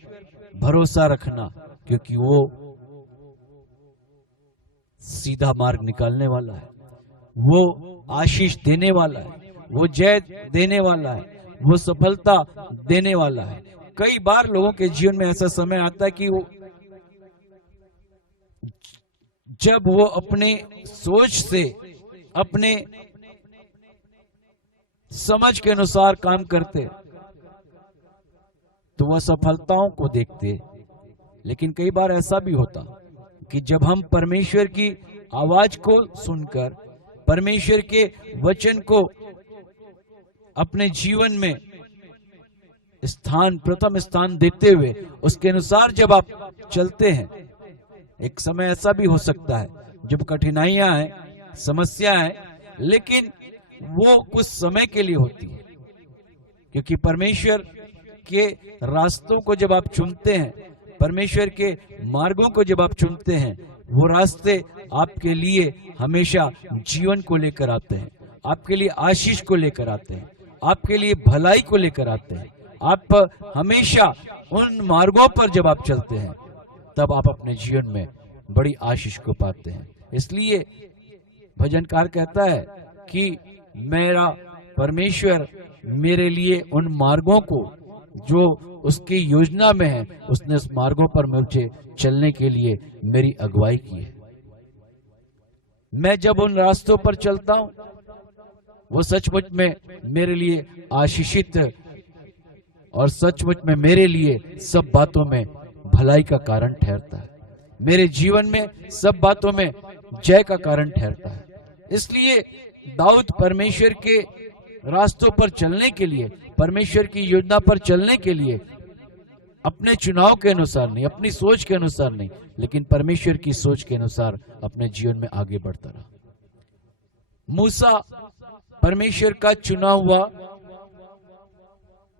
भरोसा रखना, क्योंकि वो सीधा मार्ग निकालने वाला है, वो आशीष देने वाला है, वो जय देने वाला है, वो सफलता देने वाला है। कई बार लोगों के जीवन में ऐसा समय आता है कि वो जब वो अपने सोच से, अपने समझ के अनुसार काम करते तो वह सफलताओं को देखते। लेकिन कई बार ऐसा भी होता कि जब हम परमेश्वर की आवाज को सुनकर, परमेश्वर के वचन को अपने जीवन में स्थान, प्रथम स्थान देते हुए उसके अनुसार जब आप चलते हैं, एक समय ऐसा भी हो सकता है जब कठिनाइयां आए, समस्या आए, लेकिन वो कुछ समय के लिए होती है, क्योंकि परमेश्वर के रास्तों को जब आप चुनते हैं, परमेश्वर के मार्गों को जब आप चुनते हैं, वो रास्ते आपके लिए हमेशा जीवन को लेकर आते हैं, आपके लिए आशीष को लेकर आते हैं, आपके लिए भलाई को लेकर आते हैं। आप हमेशा उन मार्गों पर जब आप चलते हैं, तब आप अपने जीवन में बड़ी आशीष को पाते हैं। इसलिए भजनकार कहता है कि मेरा परमेश्वर मेरे लिए उन मार्गों को जो उसकी योजना में है, उसने उस मार्गों पर मुझे चलने के लिए मेरी अगुवाई की है। मैं जब उन रास्तों पर चलता हूं, वो सचमुच में मेरे लिए आशीषित और सचमुच में मेरे लिए सब बातों में भलाई का कारण ठहरता है, मेरे जीवन में सब बातों में जय का कारण ठहरता है। इसलिए दाऊद परमेश्वर के रास्तों पर चलने के लिए, परमेश्वर की योजना पर चलने के लिए अपने चुनाव के अनुसार नहीं, अपनी सोच के अनुसार नहीं, लेकिन परमेश्वर की सोच के अनुसार अपने जीवन में आगे बढ़ता रहा। मूसा परमेश्वर का चुना हुआ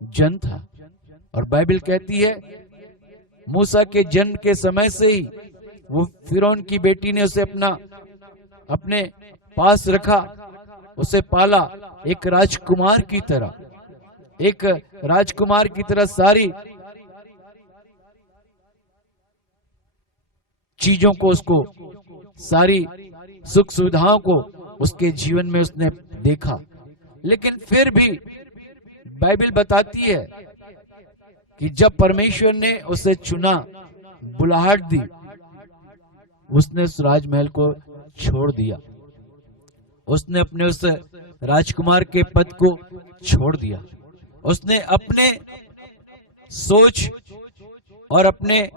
जन था, और बाइबल कहती है मूसा के जन्म के समय से ही वो फिरौन की बेटी ने उसे अपने पास रखा, उसे पाला एक राजकुमार की तरह, एक राजकुमार की तरह सारी चीजों को, उसको सारी सुख सुविधाओं को उसके जीवन में उसने देखा। लेकिन फिर भी बाइबल बताती है कि जब परमेश्वर ने उसे चुना, बुलाहट दी, उसने उस राजमहल को छोड़ दिया, उसने अपने उस राजकुमार के पद को छोड़ दिया। उसने अपने सोच और अपने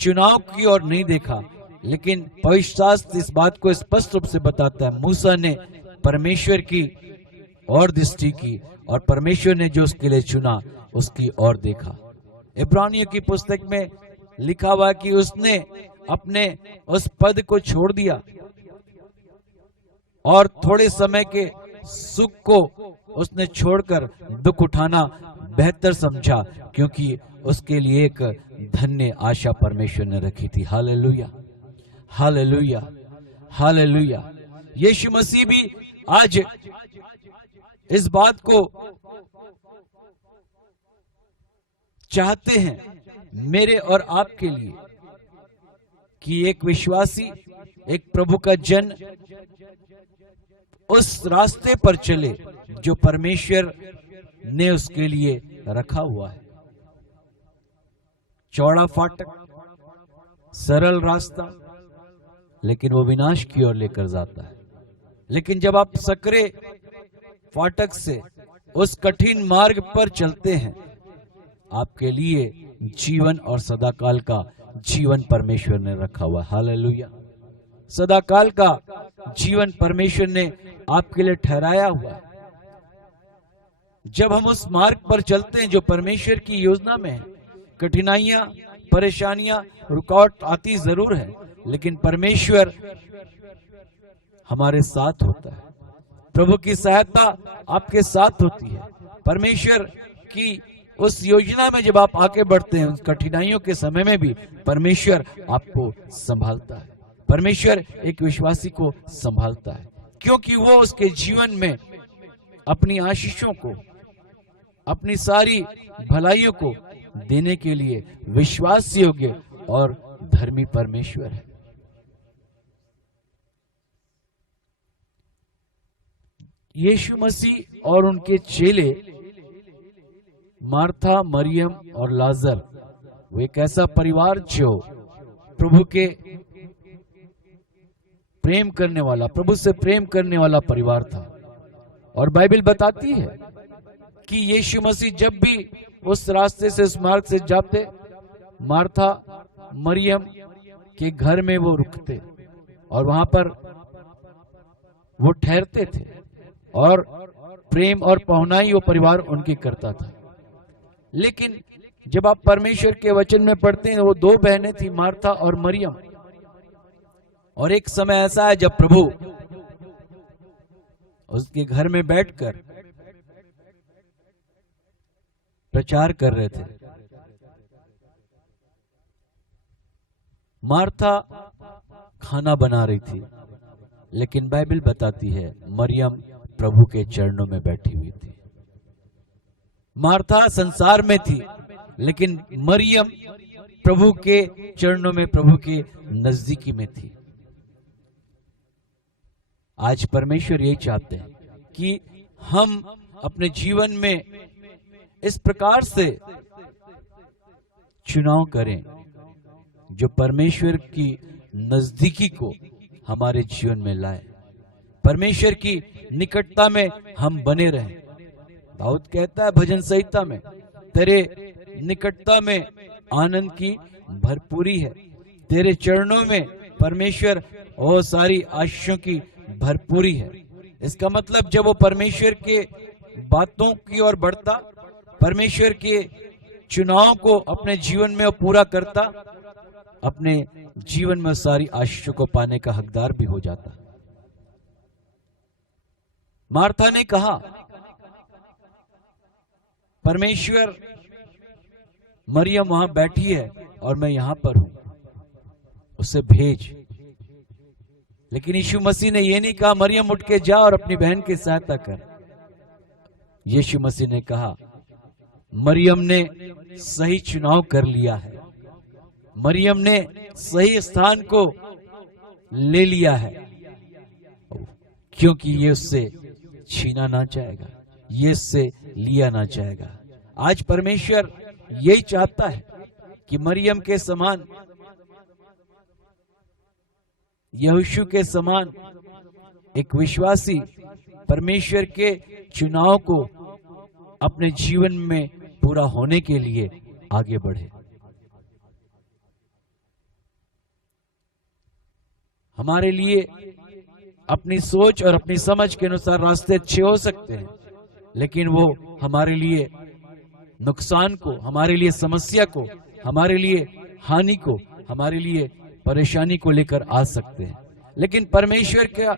चुनाव की ओर नहीं देखा। लेकिन पवित्र शास्त्र इस बात को स्पष्ट रूप से बताता है, मूसा ने परमेश्वर की ओर दृष्टि की और परमेश्वर ने जो उसके लिए चुना उसकी ओर देखा। इब्रानियों की पुस्तक में लिखा हुआ कि उसने अपने उस पद को छोड़ दिया और थोड़े समय के सुख को उसने छोड़कर दुख उठाना बेहतर समझा, क्योंकि उसके लिए एक धन्य आशा परमेश्वर ने रखी थी। Hallelujah, hallelujah, hallelujah. यीशु मसीह भी आज इस बात को चाहते हैं मेरे और आपके लिए कि एक विश्वासी, एक प्रभु का जन उस रास्ते पर चले जो परमेश्वर ने उसके लिए रखा हुआ है। चौड़ा फाटक, सरल रास्ता, लेकिन वो विनाश की ओर लेकर जाता है। लेकिन जब आप सकरे फाटक से उस कठिन मार्ग पर चलते हैं, आपके लिए जीवन और सदाकाल का जीवन परमेश्वर ने रखा हुआ है। हालेलुया। सदाकाल का जीवन परमेश्वर ने आपके लिए ठहराया हुआ है। जब हम उस मार्ग पर चलते हैं जो परमेश्वर की योजना में है, कठिनाइयां, परेशानियां, रुकावट आती जरूर है, लेकिन परमेश्वर हमारे साथ होता है। प्रभु की सहायता आपके साथ होती है। परमेश्वर की उस योजना में जब आप आगे बढ़ते हैं, उस कठिनाइयों के समय में भी परमेश्वर आपको संभालता है। परमेश्वर एक विश्वासी को संभालता है, क्योंकि वो उसके जीवन में अपनी आशीषों को, अपनी सारी भलाइयों को देने के लिए विश्वास योग्य और धर्मी परमेश्वर है। यीशु मसीह और उनके चेले मार्था, मरियम और लाजर, वो एक ऐसा परिवार जो प्रभु के प्रेम करने वाला, प्रभु से प्रेम करने वाला परिवार था। और बाइबल बताती है कि यीशु मसीह जब भी उस रास्ते से, उस मार्ग से जाते, मार्था, मरियम के घर में वो रुकते और वहां पर वो ठहरते थे और प्रेम और पहुनाई वो परिवार उनकी करता था। लेकिन जब आप परमेश्वर के वचन में पढ़ते हैं, वो दो बहनें थी, मार्था और मरियम। और एक समय ऐसा है जब प्रभु उसके घर में बैठकर प्रचार कर रहे थे। मार्था खाना बना रही थी, लेकिन बाइबल बताती है मरियम प्रभु के चरणों में बैठी हुई थी। मार्था संसार में थी, लेकिन मरियम प्रभु के चरणों में, प्रभु के नजदीकी में थी। आज परमेश्वर यही चाहते हैं कि हम अपने जीवन में इस प्रकार से चुनाव करें जो परमेश्वर की नजदीकी को हमारे जीवन में लाए, परमेश्वर की निकटता में हम बने रहें। दाऊद कहता है भजन संहिता में, तेरे निकटता में आनंद की भरपूरी है, तेरे चरणों में परमेश्वर और सारी आशीषों की भरपूरी है। इसका मतलब जब वो परमेश्वर के बातों की ओर बढ़ता, परमेश्वर के चुनाव को अपने जीवन में वो पूरा करता, अपने जीवन में सारी आशीषों को पाने का हकदार भी हो जाता। मार्था ने कहा, परमेश्वर, मरियम वहां बैठी है और मैं यहां पर हूं, उसे भेज। लेकिन यीशु मसीह ने ये नहीं कहा मरियम उठ के जा और अपनी बहन की सहायता कर। यीशु मसीह ने कहा मरियम ने सही चुनाव कर लिया है, मरियम ने सही स्थान को ले लिया है, क्योंकि ये उससे छीना ना चाहेगा, ये इससे लिया ना चाहेगा। आज परमेश्वर यही चाहता है कि मरियम के समान, यहोशू के समान एक विश्वासी परमेश्वर के चुनाव को अपने जीवन में पूरा होने के लिए आगे बढ़े। हमारे लिए अपनी सोच और अपनी समझ के अनुसार रास्ते अच्छे हो सकते हैं, लेकिन वो हमारे लिए नुकसान को, हमारे लिए समस्या को, हमारे लिए हानि को, हमारे लिए परेशानी को लेकर आ सकते हैं। लेकिन परमेश्वर का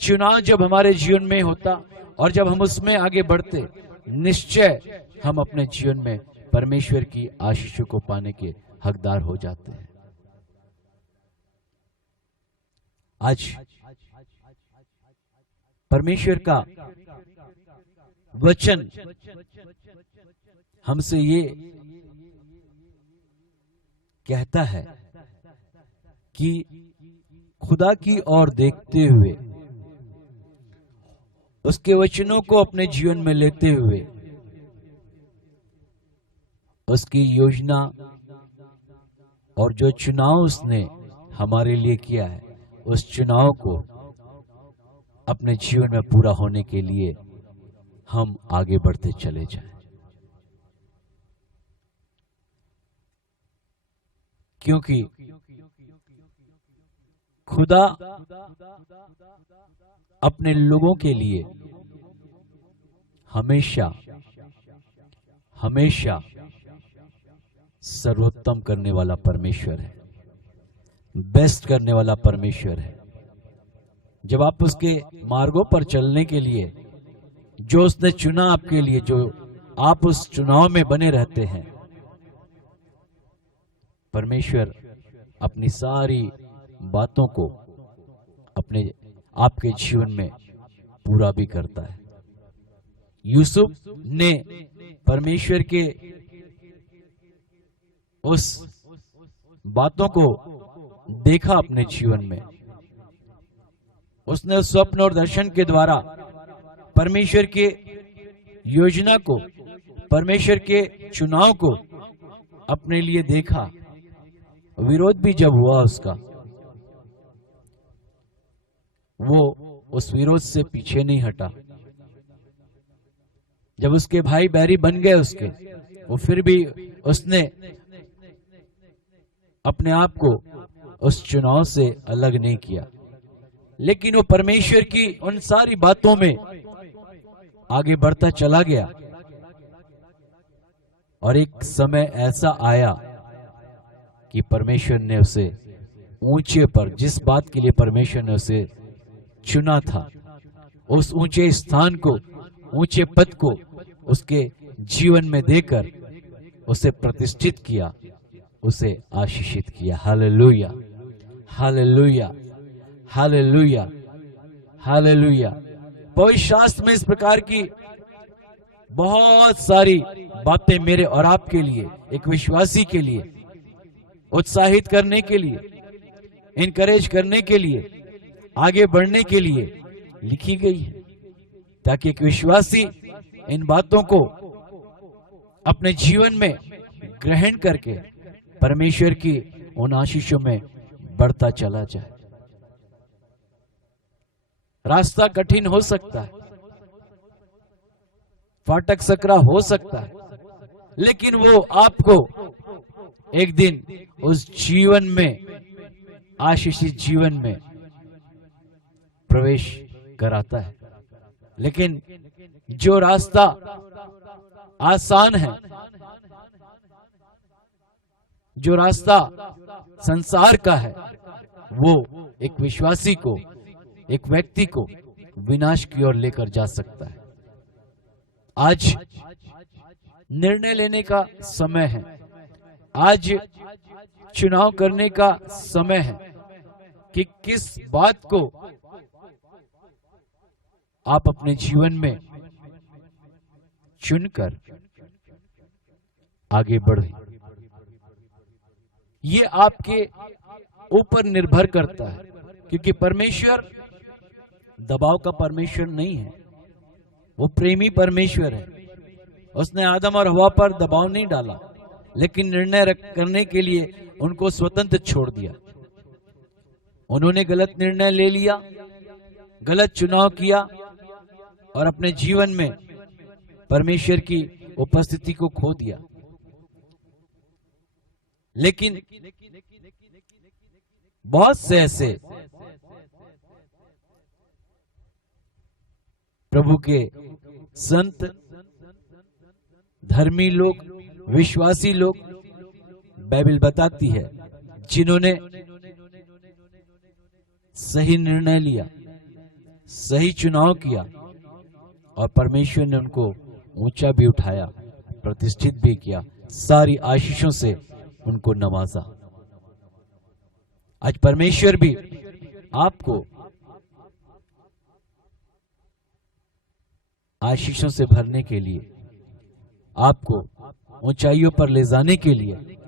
चुनाव जब हमारे जीवन में होता और जब हम उसमें आगे बढ़ते, निश्चय हम अपने जीवन में परमेश्वर की आशीषों को पाने के हकदार हो जाते हैं। आज परमेश्वर का वचन हमसे ये कहता है कि खुदा की ओर देखते हुए, उसके वचनों को अपने जीवन में लेते हुए, उसकी योजना और जो चुनाव उसने हमारे लिए किया है, उस चुनाव को अपने जीवन में पूरा होने के लिए हम आगे बढ़ते चले जाएं। क्योंकि खुदा अपने लोगों के लिए हमेशा हमेशा सर्वोत्तम करने वाला परमेश्वर है, बेस्ट करने वाला परमेश्वर है। जब आप उसके मार्गों पर चलने के लिए, जो उसने चुना आपके लिए, जो आप उस चुनाव में बने रहते हैं, परमेश्वर अपनी सारी बातों को अपने आपके जीवन में पूरा भी करता है। यूसुफ ने परमेश्वर के उस बातों को देखा अपने जीवन में। उसने स्वप्न और दर्शन के द्वारा परमेश्वर के योजना को, परमेश्वर के चुनाव को अपने लिए देखा। विरोध भी जब हुआ उसका, वो उस विरोध से पीछे नहीं हटा। जब उसके भाई बैरी बन गए उसके, वो फिर भी उसने अपने आप को उस चुनाव से अलग नहीं किया, लेकिन वो परमेश्वर की उन सारी बातों में आगे बढ़ता चला गया। और एक समय ऐसा आया कि परमेश्वर ने उसे ऊंचे पर, जिस बात के लिए परमेश्वर ने उसे चुना था, उस ऊंचे स्थान को, ऊंचे पद को उसके जीवन में देकर उसे प्रतिष्ठित किया, उसे आशीषित किया। Hallelujah, hallelujah, hallelujah, hallelujah. पवित्र शास्त्र में इस प्रकार की बहुत सारी बातें मेरे और आपके लिए, एक विश्वासी के लिए उत्साहित करने के लिए, इनकरेज करने के लिए, आगे बढ़ने के लिए लिखी गई है, ताकि एक विश्वासी इन बातों को अपने जीवन में ग्रहण करके परमेश्वर की उन आशीषों में बढ़ता चला जाए। रास्ता कठिन हो सकता है, फाटक सकरा हो सकता है, लेकिन वो आपको एक दिन उस जीवन में, आशीषित जीवन में प्रवेश कराता है। लेकिन जो रास्ता आसान है, जो रास्ता संसार का है, वो एक विश्वासी को, एक व्यक्ति को विनाश की ओर लेकर जा सकता है। आज निर्णय लेने का समय है, आज चुनाव करने का समय है कि किस बात को आप अपने जीवन में चुनकर आगे बढ़े। ये आपके ऊपर निर्भर करता है, क्योंकि परमेश्वर दबाव का परमेश्वर नहीं है, वो प्रेमी परमेश्वर है। उसने आदम और हवा पर दबाव नहीं डाला, लेकिन निर्णय करने के लिए उनको स्वतंत्र छोड़ दिया। उन्होंने गलत निर्णय ले लिया, गलत चुनाव किया और अपने जीवन में परमेश्वर की उपस्थिति को खो दिया। लेकिन बहुत से ऐसे प्रभु के संत, धर्मी लोग, विश्वासी लोग, बाइबल बताती है, जिन्होंने सही निर्णय लिया, सही चुनाव किया और परमेश्वर ने उनको ऊंचा भी उठाया, प्रतिष्ठित भी किया, सारी आशीषों से उनको नवाजा। आज परमेश्वर भी आपको आशीषों से भरने के लिए, आपको ऊंचाइयों पर ले जाने के लिए,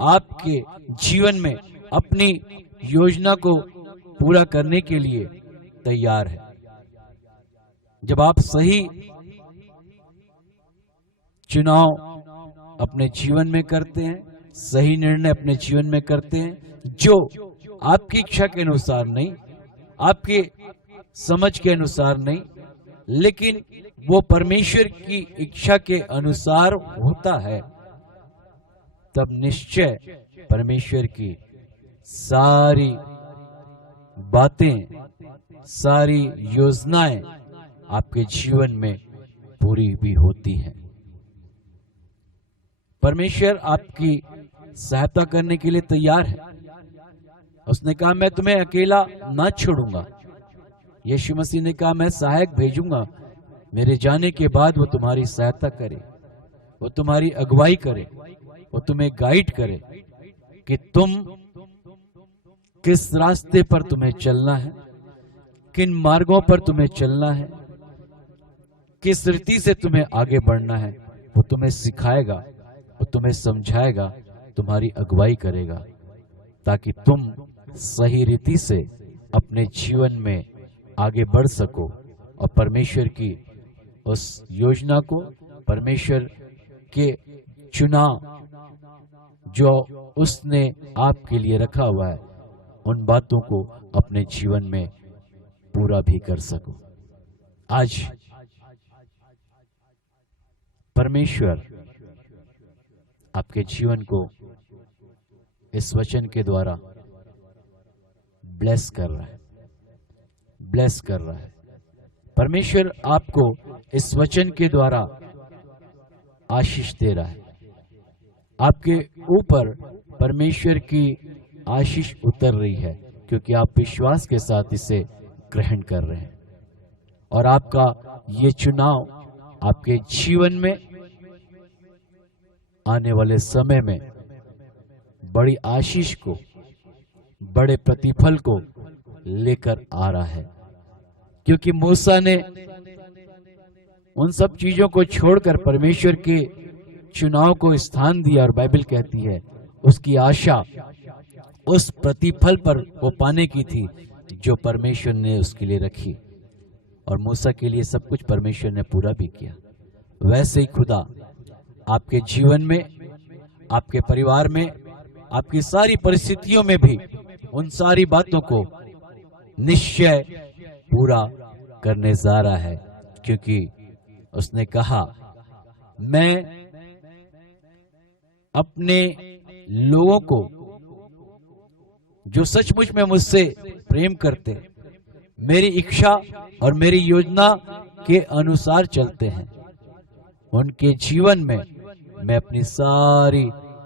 आपके जीवन में अपनी योजना को पूरा करने के लिए तैयार है। जब आप सही चुनाव अपने जीवन में करते हैं, सही निर्णय अपने जीवन में करते हैं, जो आपकी इच्छा के अनुसार नहीं, आपके समझ के अनुसार नहीं, लेकिन वो परमेश्वर की इच्छा के अनुसार होता है, तब निश्चय परमेश्वर की सारी बातें, सारी योजनाएं आपके जीवन में पूरी भी होती हैं। परमेश्वर आपकी सहायता करने के लिए तैयार है। उसने कहा, मैं तुम्हें अकेला ना छोड़ूंगा। यीशु मसीह ने कहा, मैं सहायक भेजूंगा, मेरे जाने के बाद वो तुम्हारी सहायता करे, वो तुम्हारी अगुवाई करे, वो तुम्हें गाइड करे कि तुम किस रास्ते पर तुम्हें चलना है, किन मार्गों पर तुम्हें चलना है, किस रीति से तुम्हें आगे बढ़ना है। वो तुम्हें सिखाएगा, वो तुम्हें समझाएगा, तुम्हारी अगुवाई करेगा, ताकि तुम सही रीति से अपने जीवन में आगे बढ़ सको और परमेश्वर की उस योजना को, परमेश्वर के चुनाव जो उसने आपके लिए रखा हुआ है, उन बातों को अपने जीवन में पूरा भी कर सको। आज परमेश्वर आपके जीवन को इस वचन के द्वारा ब्लेस कर रहा है, ब्लेस कर रहा है। परमेश्वर आपको इस वचन के द्वारा आशीष दे रहा है। आपके ऊपर परमेश्वर की आशीष उतर रही है, क्योंकि आप विश्वास के साथ इसे ग्रहण कर रहे हैं। और आपका ये चुनाव आपके जीवन में आने वाले समय में बड़ी आशीष को, बड़े प्रतिफल को लेकर आ रहा है। क्योंकि मूसा ने उन सब चीजों को छोड़कर परमेश्वर के चुनाव को स्थान दिया, और बाइबल कहती है उसकी आशा उस प्रतिफल पर वो पाने की थी जो परमेश्वर ने उसके लिए रखी, और मूसा के लिए सब कुछ परमेश्वर ने पूरा भी किया। वैसे ही खुदा आपके जीवन में, आपके परिवार में, आपकी सारी परिस्थितियों में भी उन सारी बातों को निश्चय पूरा करने जा रहा है, क्योंकि उसने कहा, मैं अपने लोगों को जो सचमुच में मुझसे प्रेम करते, मेरी इच्छा और मेरी योजना के अनुसार चलते हैं, उनके जीवन में मैं अपनी सारी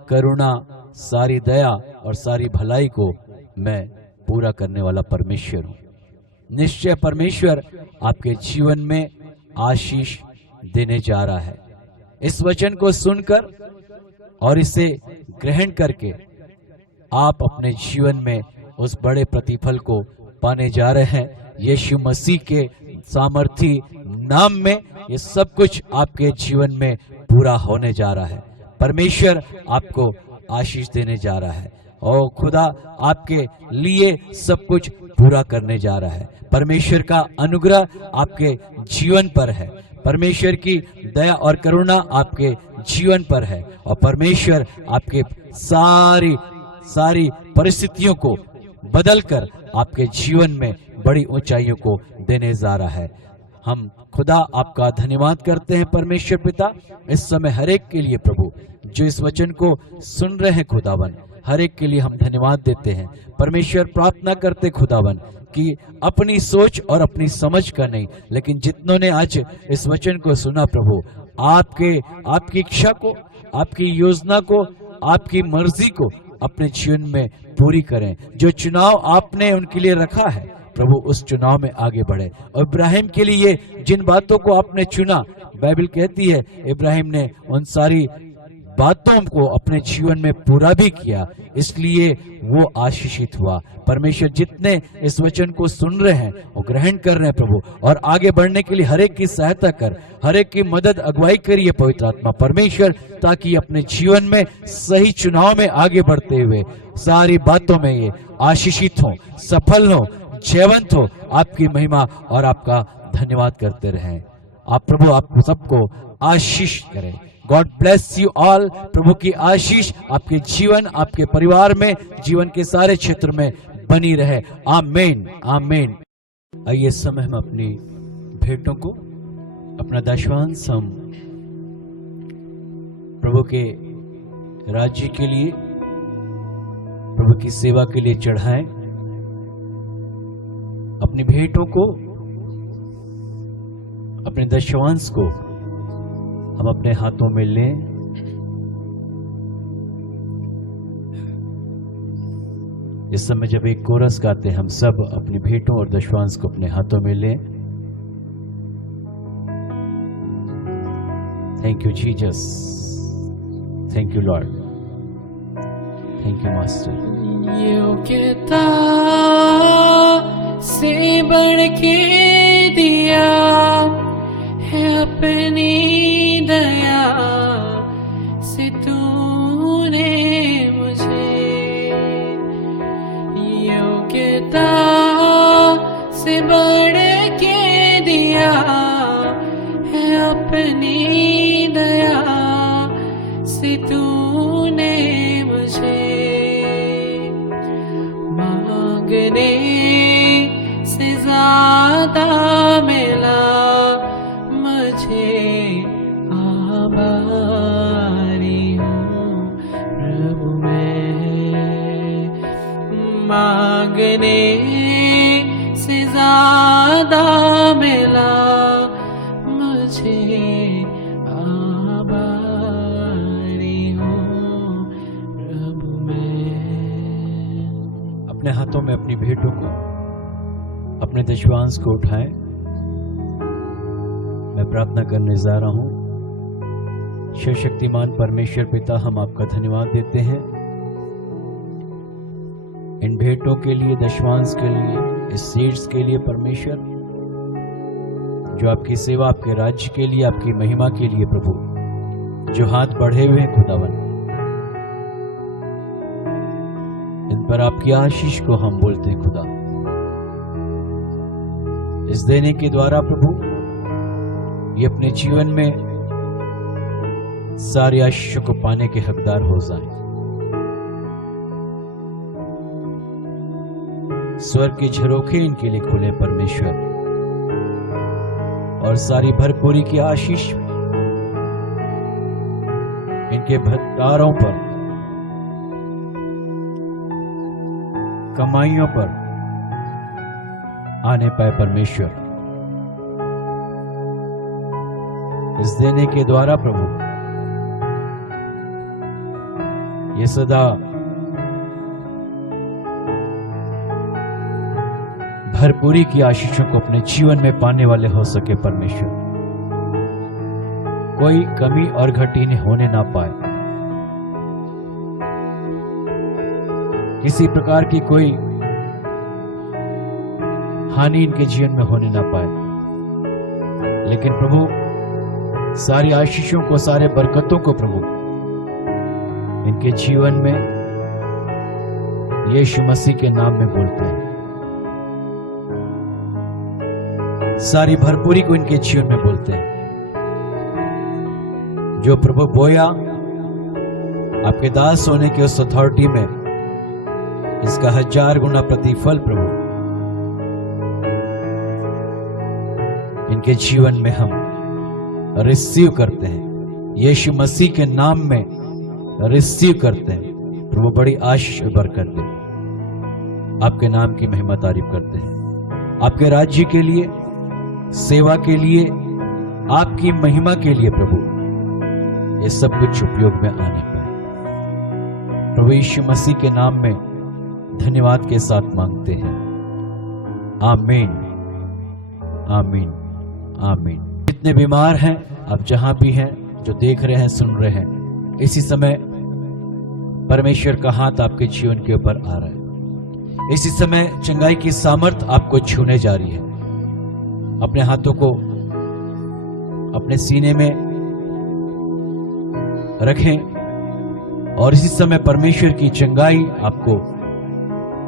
करुणा, सारी दया और सारी भलाई को मैं पूरा करने वाला परमेश्वर हूं। निश्चय परमेश्वर आपके जीवन में आशीष देने जा रहा है। इस वचन को सुनकर और इसे ग्रहण करके आप अपने जीवन में उस बड़े प्रतिफल को पाने जा रहे हैं। यीशु मसीह के सामर्थी नाम में ये सब कुछ आपके जीवन में पूरा होने जा रहा है। परमेश्वर आपको आशीष देने जा रहा है और खुदा आपके लिए सब कुछ पूरा करने जा रहा है। परमेश्वर का अनुग्रह आपके जीवन पर है, परमेश्वर की दया और करुणा आपके जीवन पर है और परमेश्वर आपके सारी परिस्थितियों को बदलकर आपके जीवन में बड़ी ऊंचाइयों को देने जा रहा है। हम खुदा आपका धन्यवाद करते हैं परमेश्वर पिता, इस समय हर एक के लिए प्रभु जो इस वचन को सुन रहे हैं खुदावन, हर एक के लिए हम धन्यवाद देते हैं। परमेश्वर प्रार्थना करते खुदावन कि अपनी सोच और अपनी समझ का नहीं, लेकिन जितनों ने आज इस वचन को सुना प्रभु, आपकी इच्छा को, आपकी योजना को, आपकी मर्जी को अपने जीवन में पूरी करें। जो चुनाव आपने उनके लिए रखा है प्रभु, उस चुनाव में आगे बढ़े। और इब्राहिम के लिए जिन बातों को आपने चुना, बाइबल कहती है इब्राहिम ने उन सारी बातों को अपने जीवन में पूरा भी किया, इसलिए वो आशीषित हुआ। परमेश्वर जितने इस वचन को सुन रहे हैं वो ग्रहण कर रहे हैं प्रभु, और आगे बढ़ने के लिए हर एक की सहायता कर, हर एक की मदद अगुवाई करिए पवित्र आत्मा परमेश्वर, ताकि अपने जीवन में सही चुनाव में आगे बढ़ते हुए सारी बातों में ये आशीषित हो, सफल हो, जयवंत हो, आपकी महिमा और आपका धन्यवाद करते रहें। आप प्रभु आप सबको आशीष करें। God bless you all. प्रभु की आशीष आपके जीवन, आपके परिवार में, जीवन के सारे क्षेत्र में बनी रहे। आमीन आमीन। आइए समय हम अपनी भेंटों को, अपना दशवांश हम प्रभु के राज्य के लिए, प्रभु की सेवा के लिए चढ़ाएं। अपनी भेंटों को, अपने दशवांश को हम अपने हाथों में लें। इस समय जब एक कोरस गाते हैं, हम सब अपनी भेंटों और दशवांश को अपने हाथों में लें। Thank you Jesus, thank you Lord, thank you master. योग्यता से बढ़ के दिया है अपनी दया से तूने मुझे, योग्यता से बढ़ के दिया है अपनी दया से तूने मुझे, मांगने से ज्यादा मिला मुझे, आभारी हूँ प्रभु मैं, मांगने से ज्यादा मिला मुझे, आभारी हूँ प्रभु मैं। अपने हाथों में अपनी भेंटों को, अपने दशवांश को उठाएं। मैं प्रार्थना करने जा रहा हूं। सर्वशक्तिमान परमेश्वर पिता, हम आपका धन्यवाद देते हैं इन भेंटों के लिए, दशवांश के लिए, इस सीड्स के लिए परमेश्वर, जो आपकी सेवा, आपके राज्य के लिए, आपकी महिमा के लिए प्रभु, जो हाथ बढ़े हुए हैं खुदावन, इन पर आपकी आशीष को हम बोलते हैं खुदा। इस देने के द्वारा प्रभु ये अपने जीवन में सारी आशीषों को पाने के हकदार हो जाएं। स्वर्ग की झरोखे इनके लिए खुले परमेश्वर, और सारी भरपूरी की आशीष इनके भंडारों पर, कमाइयों पर आने पाए परमेश्वर। इस देने के द्वारा प्रभु ये सदा भरपूरी की आशीषों को अपने जीवन में पाने वाले हो सके परमेश्वर। कोई कमी और घटी होने ना पाए, किसी प्रकार की कोई हानि इनके जीवन में होने ना पाए, लेकिन प्रभु सारी आशीषों को, सारे बरकतों को प्रभु इनके जीवन में यीशु मसीह के नाम में बोलते हैं। सारी भरपूरी को इनके जीवन में बोलते हैं। जो प्रभु बोया आपके दास होने के उस अथॉरिटी में, इसका 1000 गुना प्रतिफल प्रभु इनके जीवन में हम रिसीव करते हैं। यीशु मसीह के नाम में रिसीव करते हैं। प्रभु बड़ी आशीष और बरकत दे। आपके नाम की महिमा तारीफ करते हैं। आपके राज्य के लिए, सेवा के लिए, आपकी महिमा के लिए प्रभु ये सब कुछ उपयोग में आने पाए। प्रभु यीशु मसीह के नाम में धन्यवाद के साथ मांगते हैं। आमीन, आमीन, आमीन। जितने बीमार हैं, आप जहां भी हैं, जो देख रहे हैं, सुन रहे हैं, इसी समय परमेश्वर का हाथ आपके जीवन के ऊपर आ रहा है। इसी समय चंगाई की सामर्थ आपको छूने जा रही है। अपने हाथों को अपने सीने में रखें और इसी समय परमेश्वर की चंगाई आपको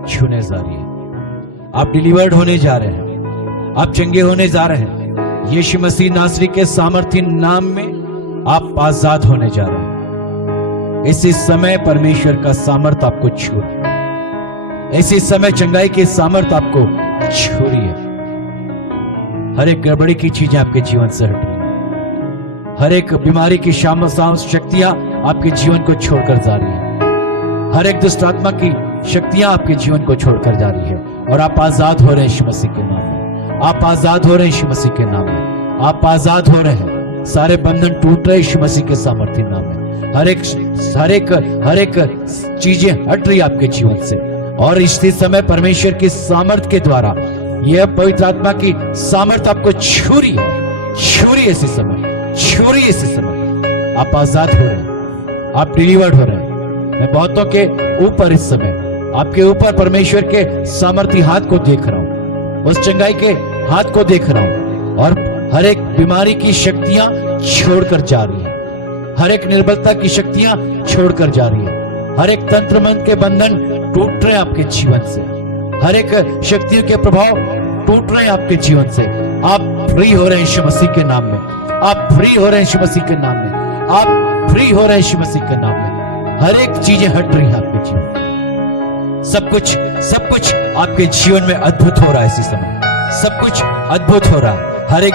छूने जा रही है। आप डिलीवर्ड होने जा रहे हैं, आप चंगे होने जा रहे हैं। यीशु मसीह नासरी के सामर्थी नाम में आप आजाद होने जा रहे हैं। इसी समय परमेश्वर का सामर्थ आपको छू रही है। इसी समय चंगाई की सामर्थ आपको छू रही है। हर एक गड़बड़ी की चीजें आपके जीवन से हट रही है। हर एक बीमारी की शक्तियां आपके जीवन को छोड़कर जा रही है। हर एक दुष्ट आत्मा की शक्तियां आपके जीवन को छोड़कर जा रही है और आप आजाद हो रहे हैं यीशु मसीह के नाम में। आप आजाद हो रहे हैं यीशु मसीह के नाम में। आप आजाद हो रहे हैं। सारे बंधन टूट रहे यीशु मसीह के सामर्थी नाम में। हर एक चीजें हट रही आपके जीवन से और इसी समय परमेश्वर की सामर्थ के द्वारा यह पवित्र आत्मा की सामर्थ आपको छू रही है। छू रही है इसी समय, छू रही है इसी समय। आप आजाद हो रहे हैं, आप डिलीवर्ड हो रहे हैं। मैं बहुतों के ऊपर इस समय आपके ऊपर परमेश्वर के सामर्थी हाथ को देख रहा हूं, उस चंगाई के हाथ को देख रहा हूं और हर एक बीमारी की शक्तियां छोड़कर जा रही है। हर एक निर्बलता की शक्तियां छोड़कर जा रही है। हर एक तंत्र मंत्र के बंधन टूट रहे हैं आपके जीवन से। हर एक शक्तियों के प्रभाव टूट रहे हैं आपके जीवन से। आप फ्री हो रहे हैं यीशु मसीह के नाम में। आप फ्री हो रहे हैं यीशु मसीह के नाम में। आप फ्री हो रहे हैं यीशु मसीह के नाम में। हर एक चीजें हट रही हैं आपके जीवन में। सब कुछ आपके जीवन में अद्भुत हो रहा है इसी समय। सब कुछ अद्भुत हो रहा है। हर एक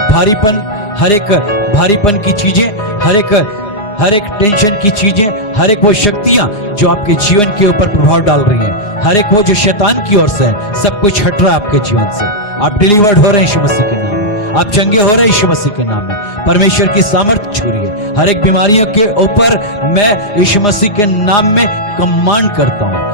भारीपन की चीजें, हर एक टेंशन की चीजें, हर एक वो शक्तियां जो आपके जीवन के ऊपर प्रभाव डाल रही हैं, हर एक वो जो शैतान की ओर से है, सब कुछ हट रहा है आपके जीवन से। आप डिलीवर्ड हो रहे हैं यीशु मसीह के नाम में। आप चंगे हो रहे हैं यीशु मसीह के नाम में। परमेश्वर की सामर्थ छू रही है। हर एक बीमारियों के ऊपर मैं यीशु मसीह के नाम में कमांड करता हूं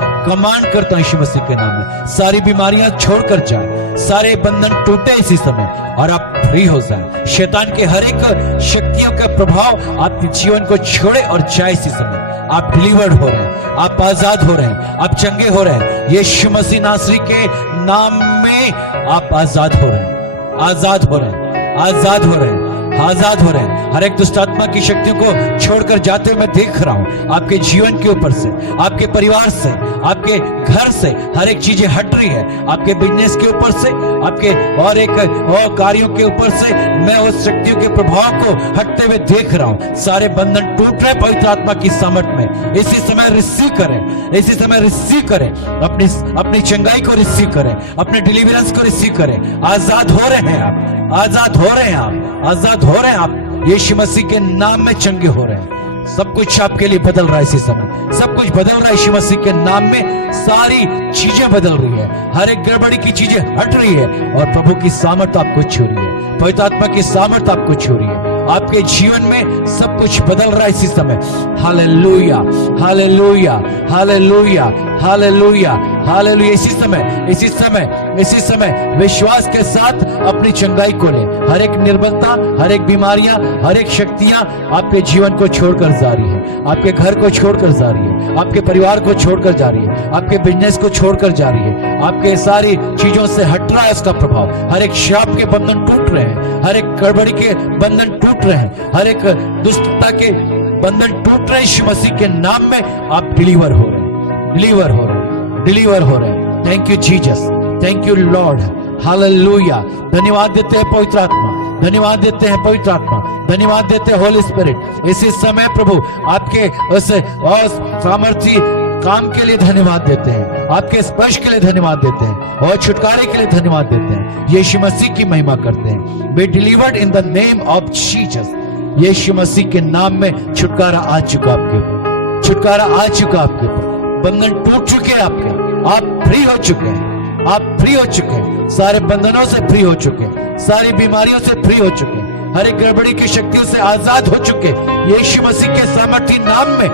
यीशु मसीह के नाम में। सारी बीमारियां छोड़कर जाए, सारे बंधन टूटे इसी समय और आप फ्री हो जाए। शैतान के हर एक शक्तियों का प्रभाव आपके जीवन को छोड़े और जाए इसी समय। आप डिलीवर्ड हो रहे हैं, आप आजाद हो रहे हैं, आप चंगे हो रहे हैं। यीशु मसीह नासरी के नाम में आप आजाद हो रहे हैं, आजाद हो रहे हैं, आजाद हो रहे हैं, आजाद हो रहे हैं। हर एक दुष्ट आत्मा की शक्तियों को छोड़कर जाते हुए मैं देख रहा हूं। आपके जीवन के ऊपर से, आपके परिवार से, आपके घर से हर एक चीजें हट रही है। आपके बिजनेस के ऊपर से, आपके और कार्यों के ऊपर से मैं उस शक्तियों के प्रभाव को हटते हुए देख रहा हूं। सारे बंधन टूट रहे पवित्र आत्मा की सामर्थ में। इसी समय रिसीव करें, इसी समय रिसीव करें। अपनी चंगाई को रिसीव करें, अपने डिलीवरेंस को रिसीव करें। आजाद हो रहे हैं आप, आजाद हो रहे हैं आप, आजाद हो रहे हैं आप। यीशु मसीह के नाम में चंगे हो रहे हैं। सब कुछ आपके लिए बदल रहा है इसी समय। सब कुछ बदल रहा है यीशु मसीह के नाम में। सारी चीजें बदल रही है। हर एक गड़बड़ी की चीजें हट रही है और प्रभु की सामर्थ आपको छू रही है। पवित्र आत्मा की सामर्थ आपको छू रही है। आपके जीवन में सब कुछ बदल रहा है इसी समय। Hallelujah, hallelujah, hallelujah, hallelujah, hallelujah. इसी समय विश्वास के साथ अपनी चंगाई को ले। हर एक निर्बलता, हर एक बीमारियां, हर एक शक्तियां आपके जीवन को छोड़कर जा रही है, आपके घर को छोड़कर जा रही है, आपके परिवार को छोड़कर जा रही है, आपके बिजनेस को छोड़कर जा रही है, आपके सारी चीजों से हट रहा है उसका प्रभाव। हर एक श्राप के बंधन टूट रहे हैं, हर एक गड़बड़ी के बंधन टूट रहे हैं, हर एक दुष्टता के बंधन टूट रहे हैं। यीशु मसीह के नाम में आप डिलीवर हो रहे हैं, डिलीवर हो रहे हैं, डिलीवर हो रहे हैं। Thank you Jesus, thank you Lord, hallelujah. धन्यवाद देते हैं पवित्र आत्मा, धन्यवाद देते हैं पवित्र आत्मा, धन्यवाद देते हैं होली स्पिरिट। इसी समय प्रभु आपके उस सामर्थ्य काम के लिए धन्यवाद देते हैं, आपके स्पर्श के लिए धन्यवाद देते हैं और छुटकारे के लिए धन्यवाद देते हैं। यीशु मसीह की महिमा करते हैं। Be delivered in the name of Jesus. यीशु मसीह के नाम में छुटकारा आ चुका आपके ऊपर, छुटकारा आ चुका आपके ऊपर। बंधन टूट चुके हैं आपके, आप फ्री हो चुके हैं, आप फ्री हो चुके हैं, सारे बंधनों से फ्री हो चुके हैं, सारी बीमारियों से फ्री हो चुके हैं, हर एक गड़बड़ी की शक्तियों से आजाद हो चुके हैं यीशु मसीह के सामर्थी नाम में।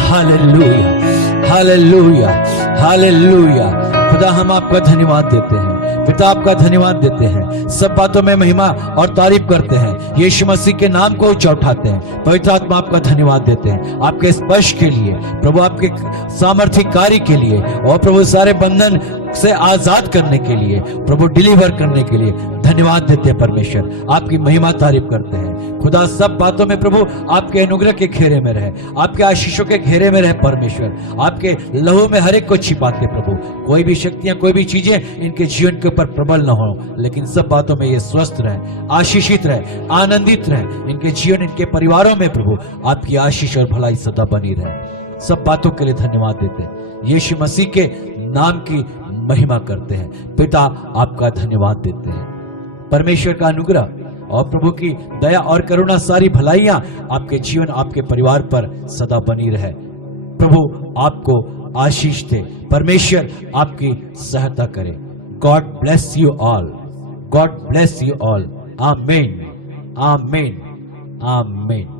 Hallelujah, hallelujah, hallelujah. खुदा हम आपका धन्यवाद देते हैं, पिता आपका धन्यवाद देते हैं, सब बातों में महिमा और तारीफ करते हैं, यीशु मसीह के नाम को ऊंचा उठाते हैं। पवित्र आत्मा आपका धन्यवाद देते हैं आपके स्पर्श के लिए प्रभु, आपके सामर्थ्य कार्य के लिए और प्रभु सारे बंधन से आजाद करने के लिए, प्रभु डिलीवर करने के लिए धन्यवाद देते हैं परमेश्वर। आपकी महिमा तारीफ करते हैं खुदा। सब बातों में प्रभु आपके अनुग्रह के घेरे में रहे, आपके आशीषों के घेरे में रहे परमेश्वर। आपके लहू में हर एक को छिपाते प्रभु, कोई भी शक्तियां, कोई भी चीजें इनके जीवन के ऊपर प्रबल न हो, लेकिन सब बातों में ये स्वस्थ रहे, आशीषित रहे, आनंदित रहे। इनके जीवन, इनके परिवारों में प्रभु आपकी आशीष और भलाई सदा बनी रहे। सब बातों के लिए धन्यवाद देते हैं, यीशु मसीह के नाम की महिमा करते हैं। पिता आपका धन्यवाद देते हैं। परमेश्वर का अनुग्रह और प्रभु की दया और करुणा, सारी भलाइयां आपके जीवन, आपके परिवार पर सदा बनी रहे। प्रभु आपको आशीष दे, परमेश्वर आपकी सहायता करे। God bless you all, God bless you all. आमीन, आमीन, आमीन।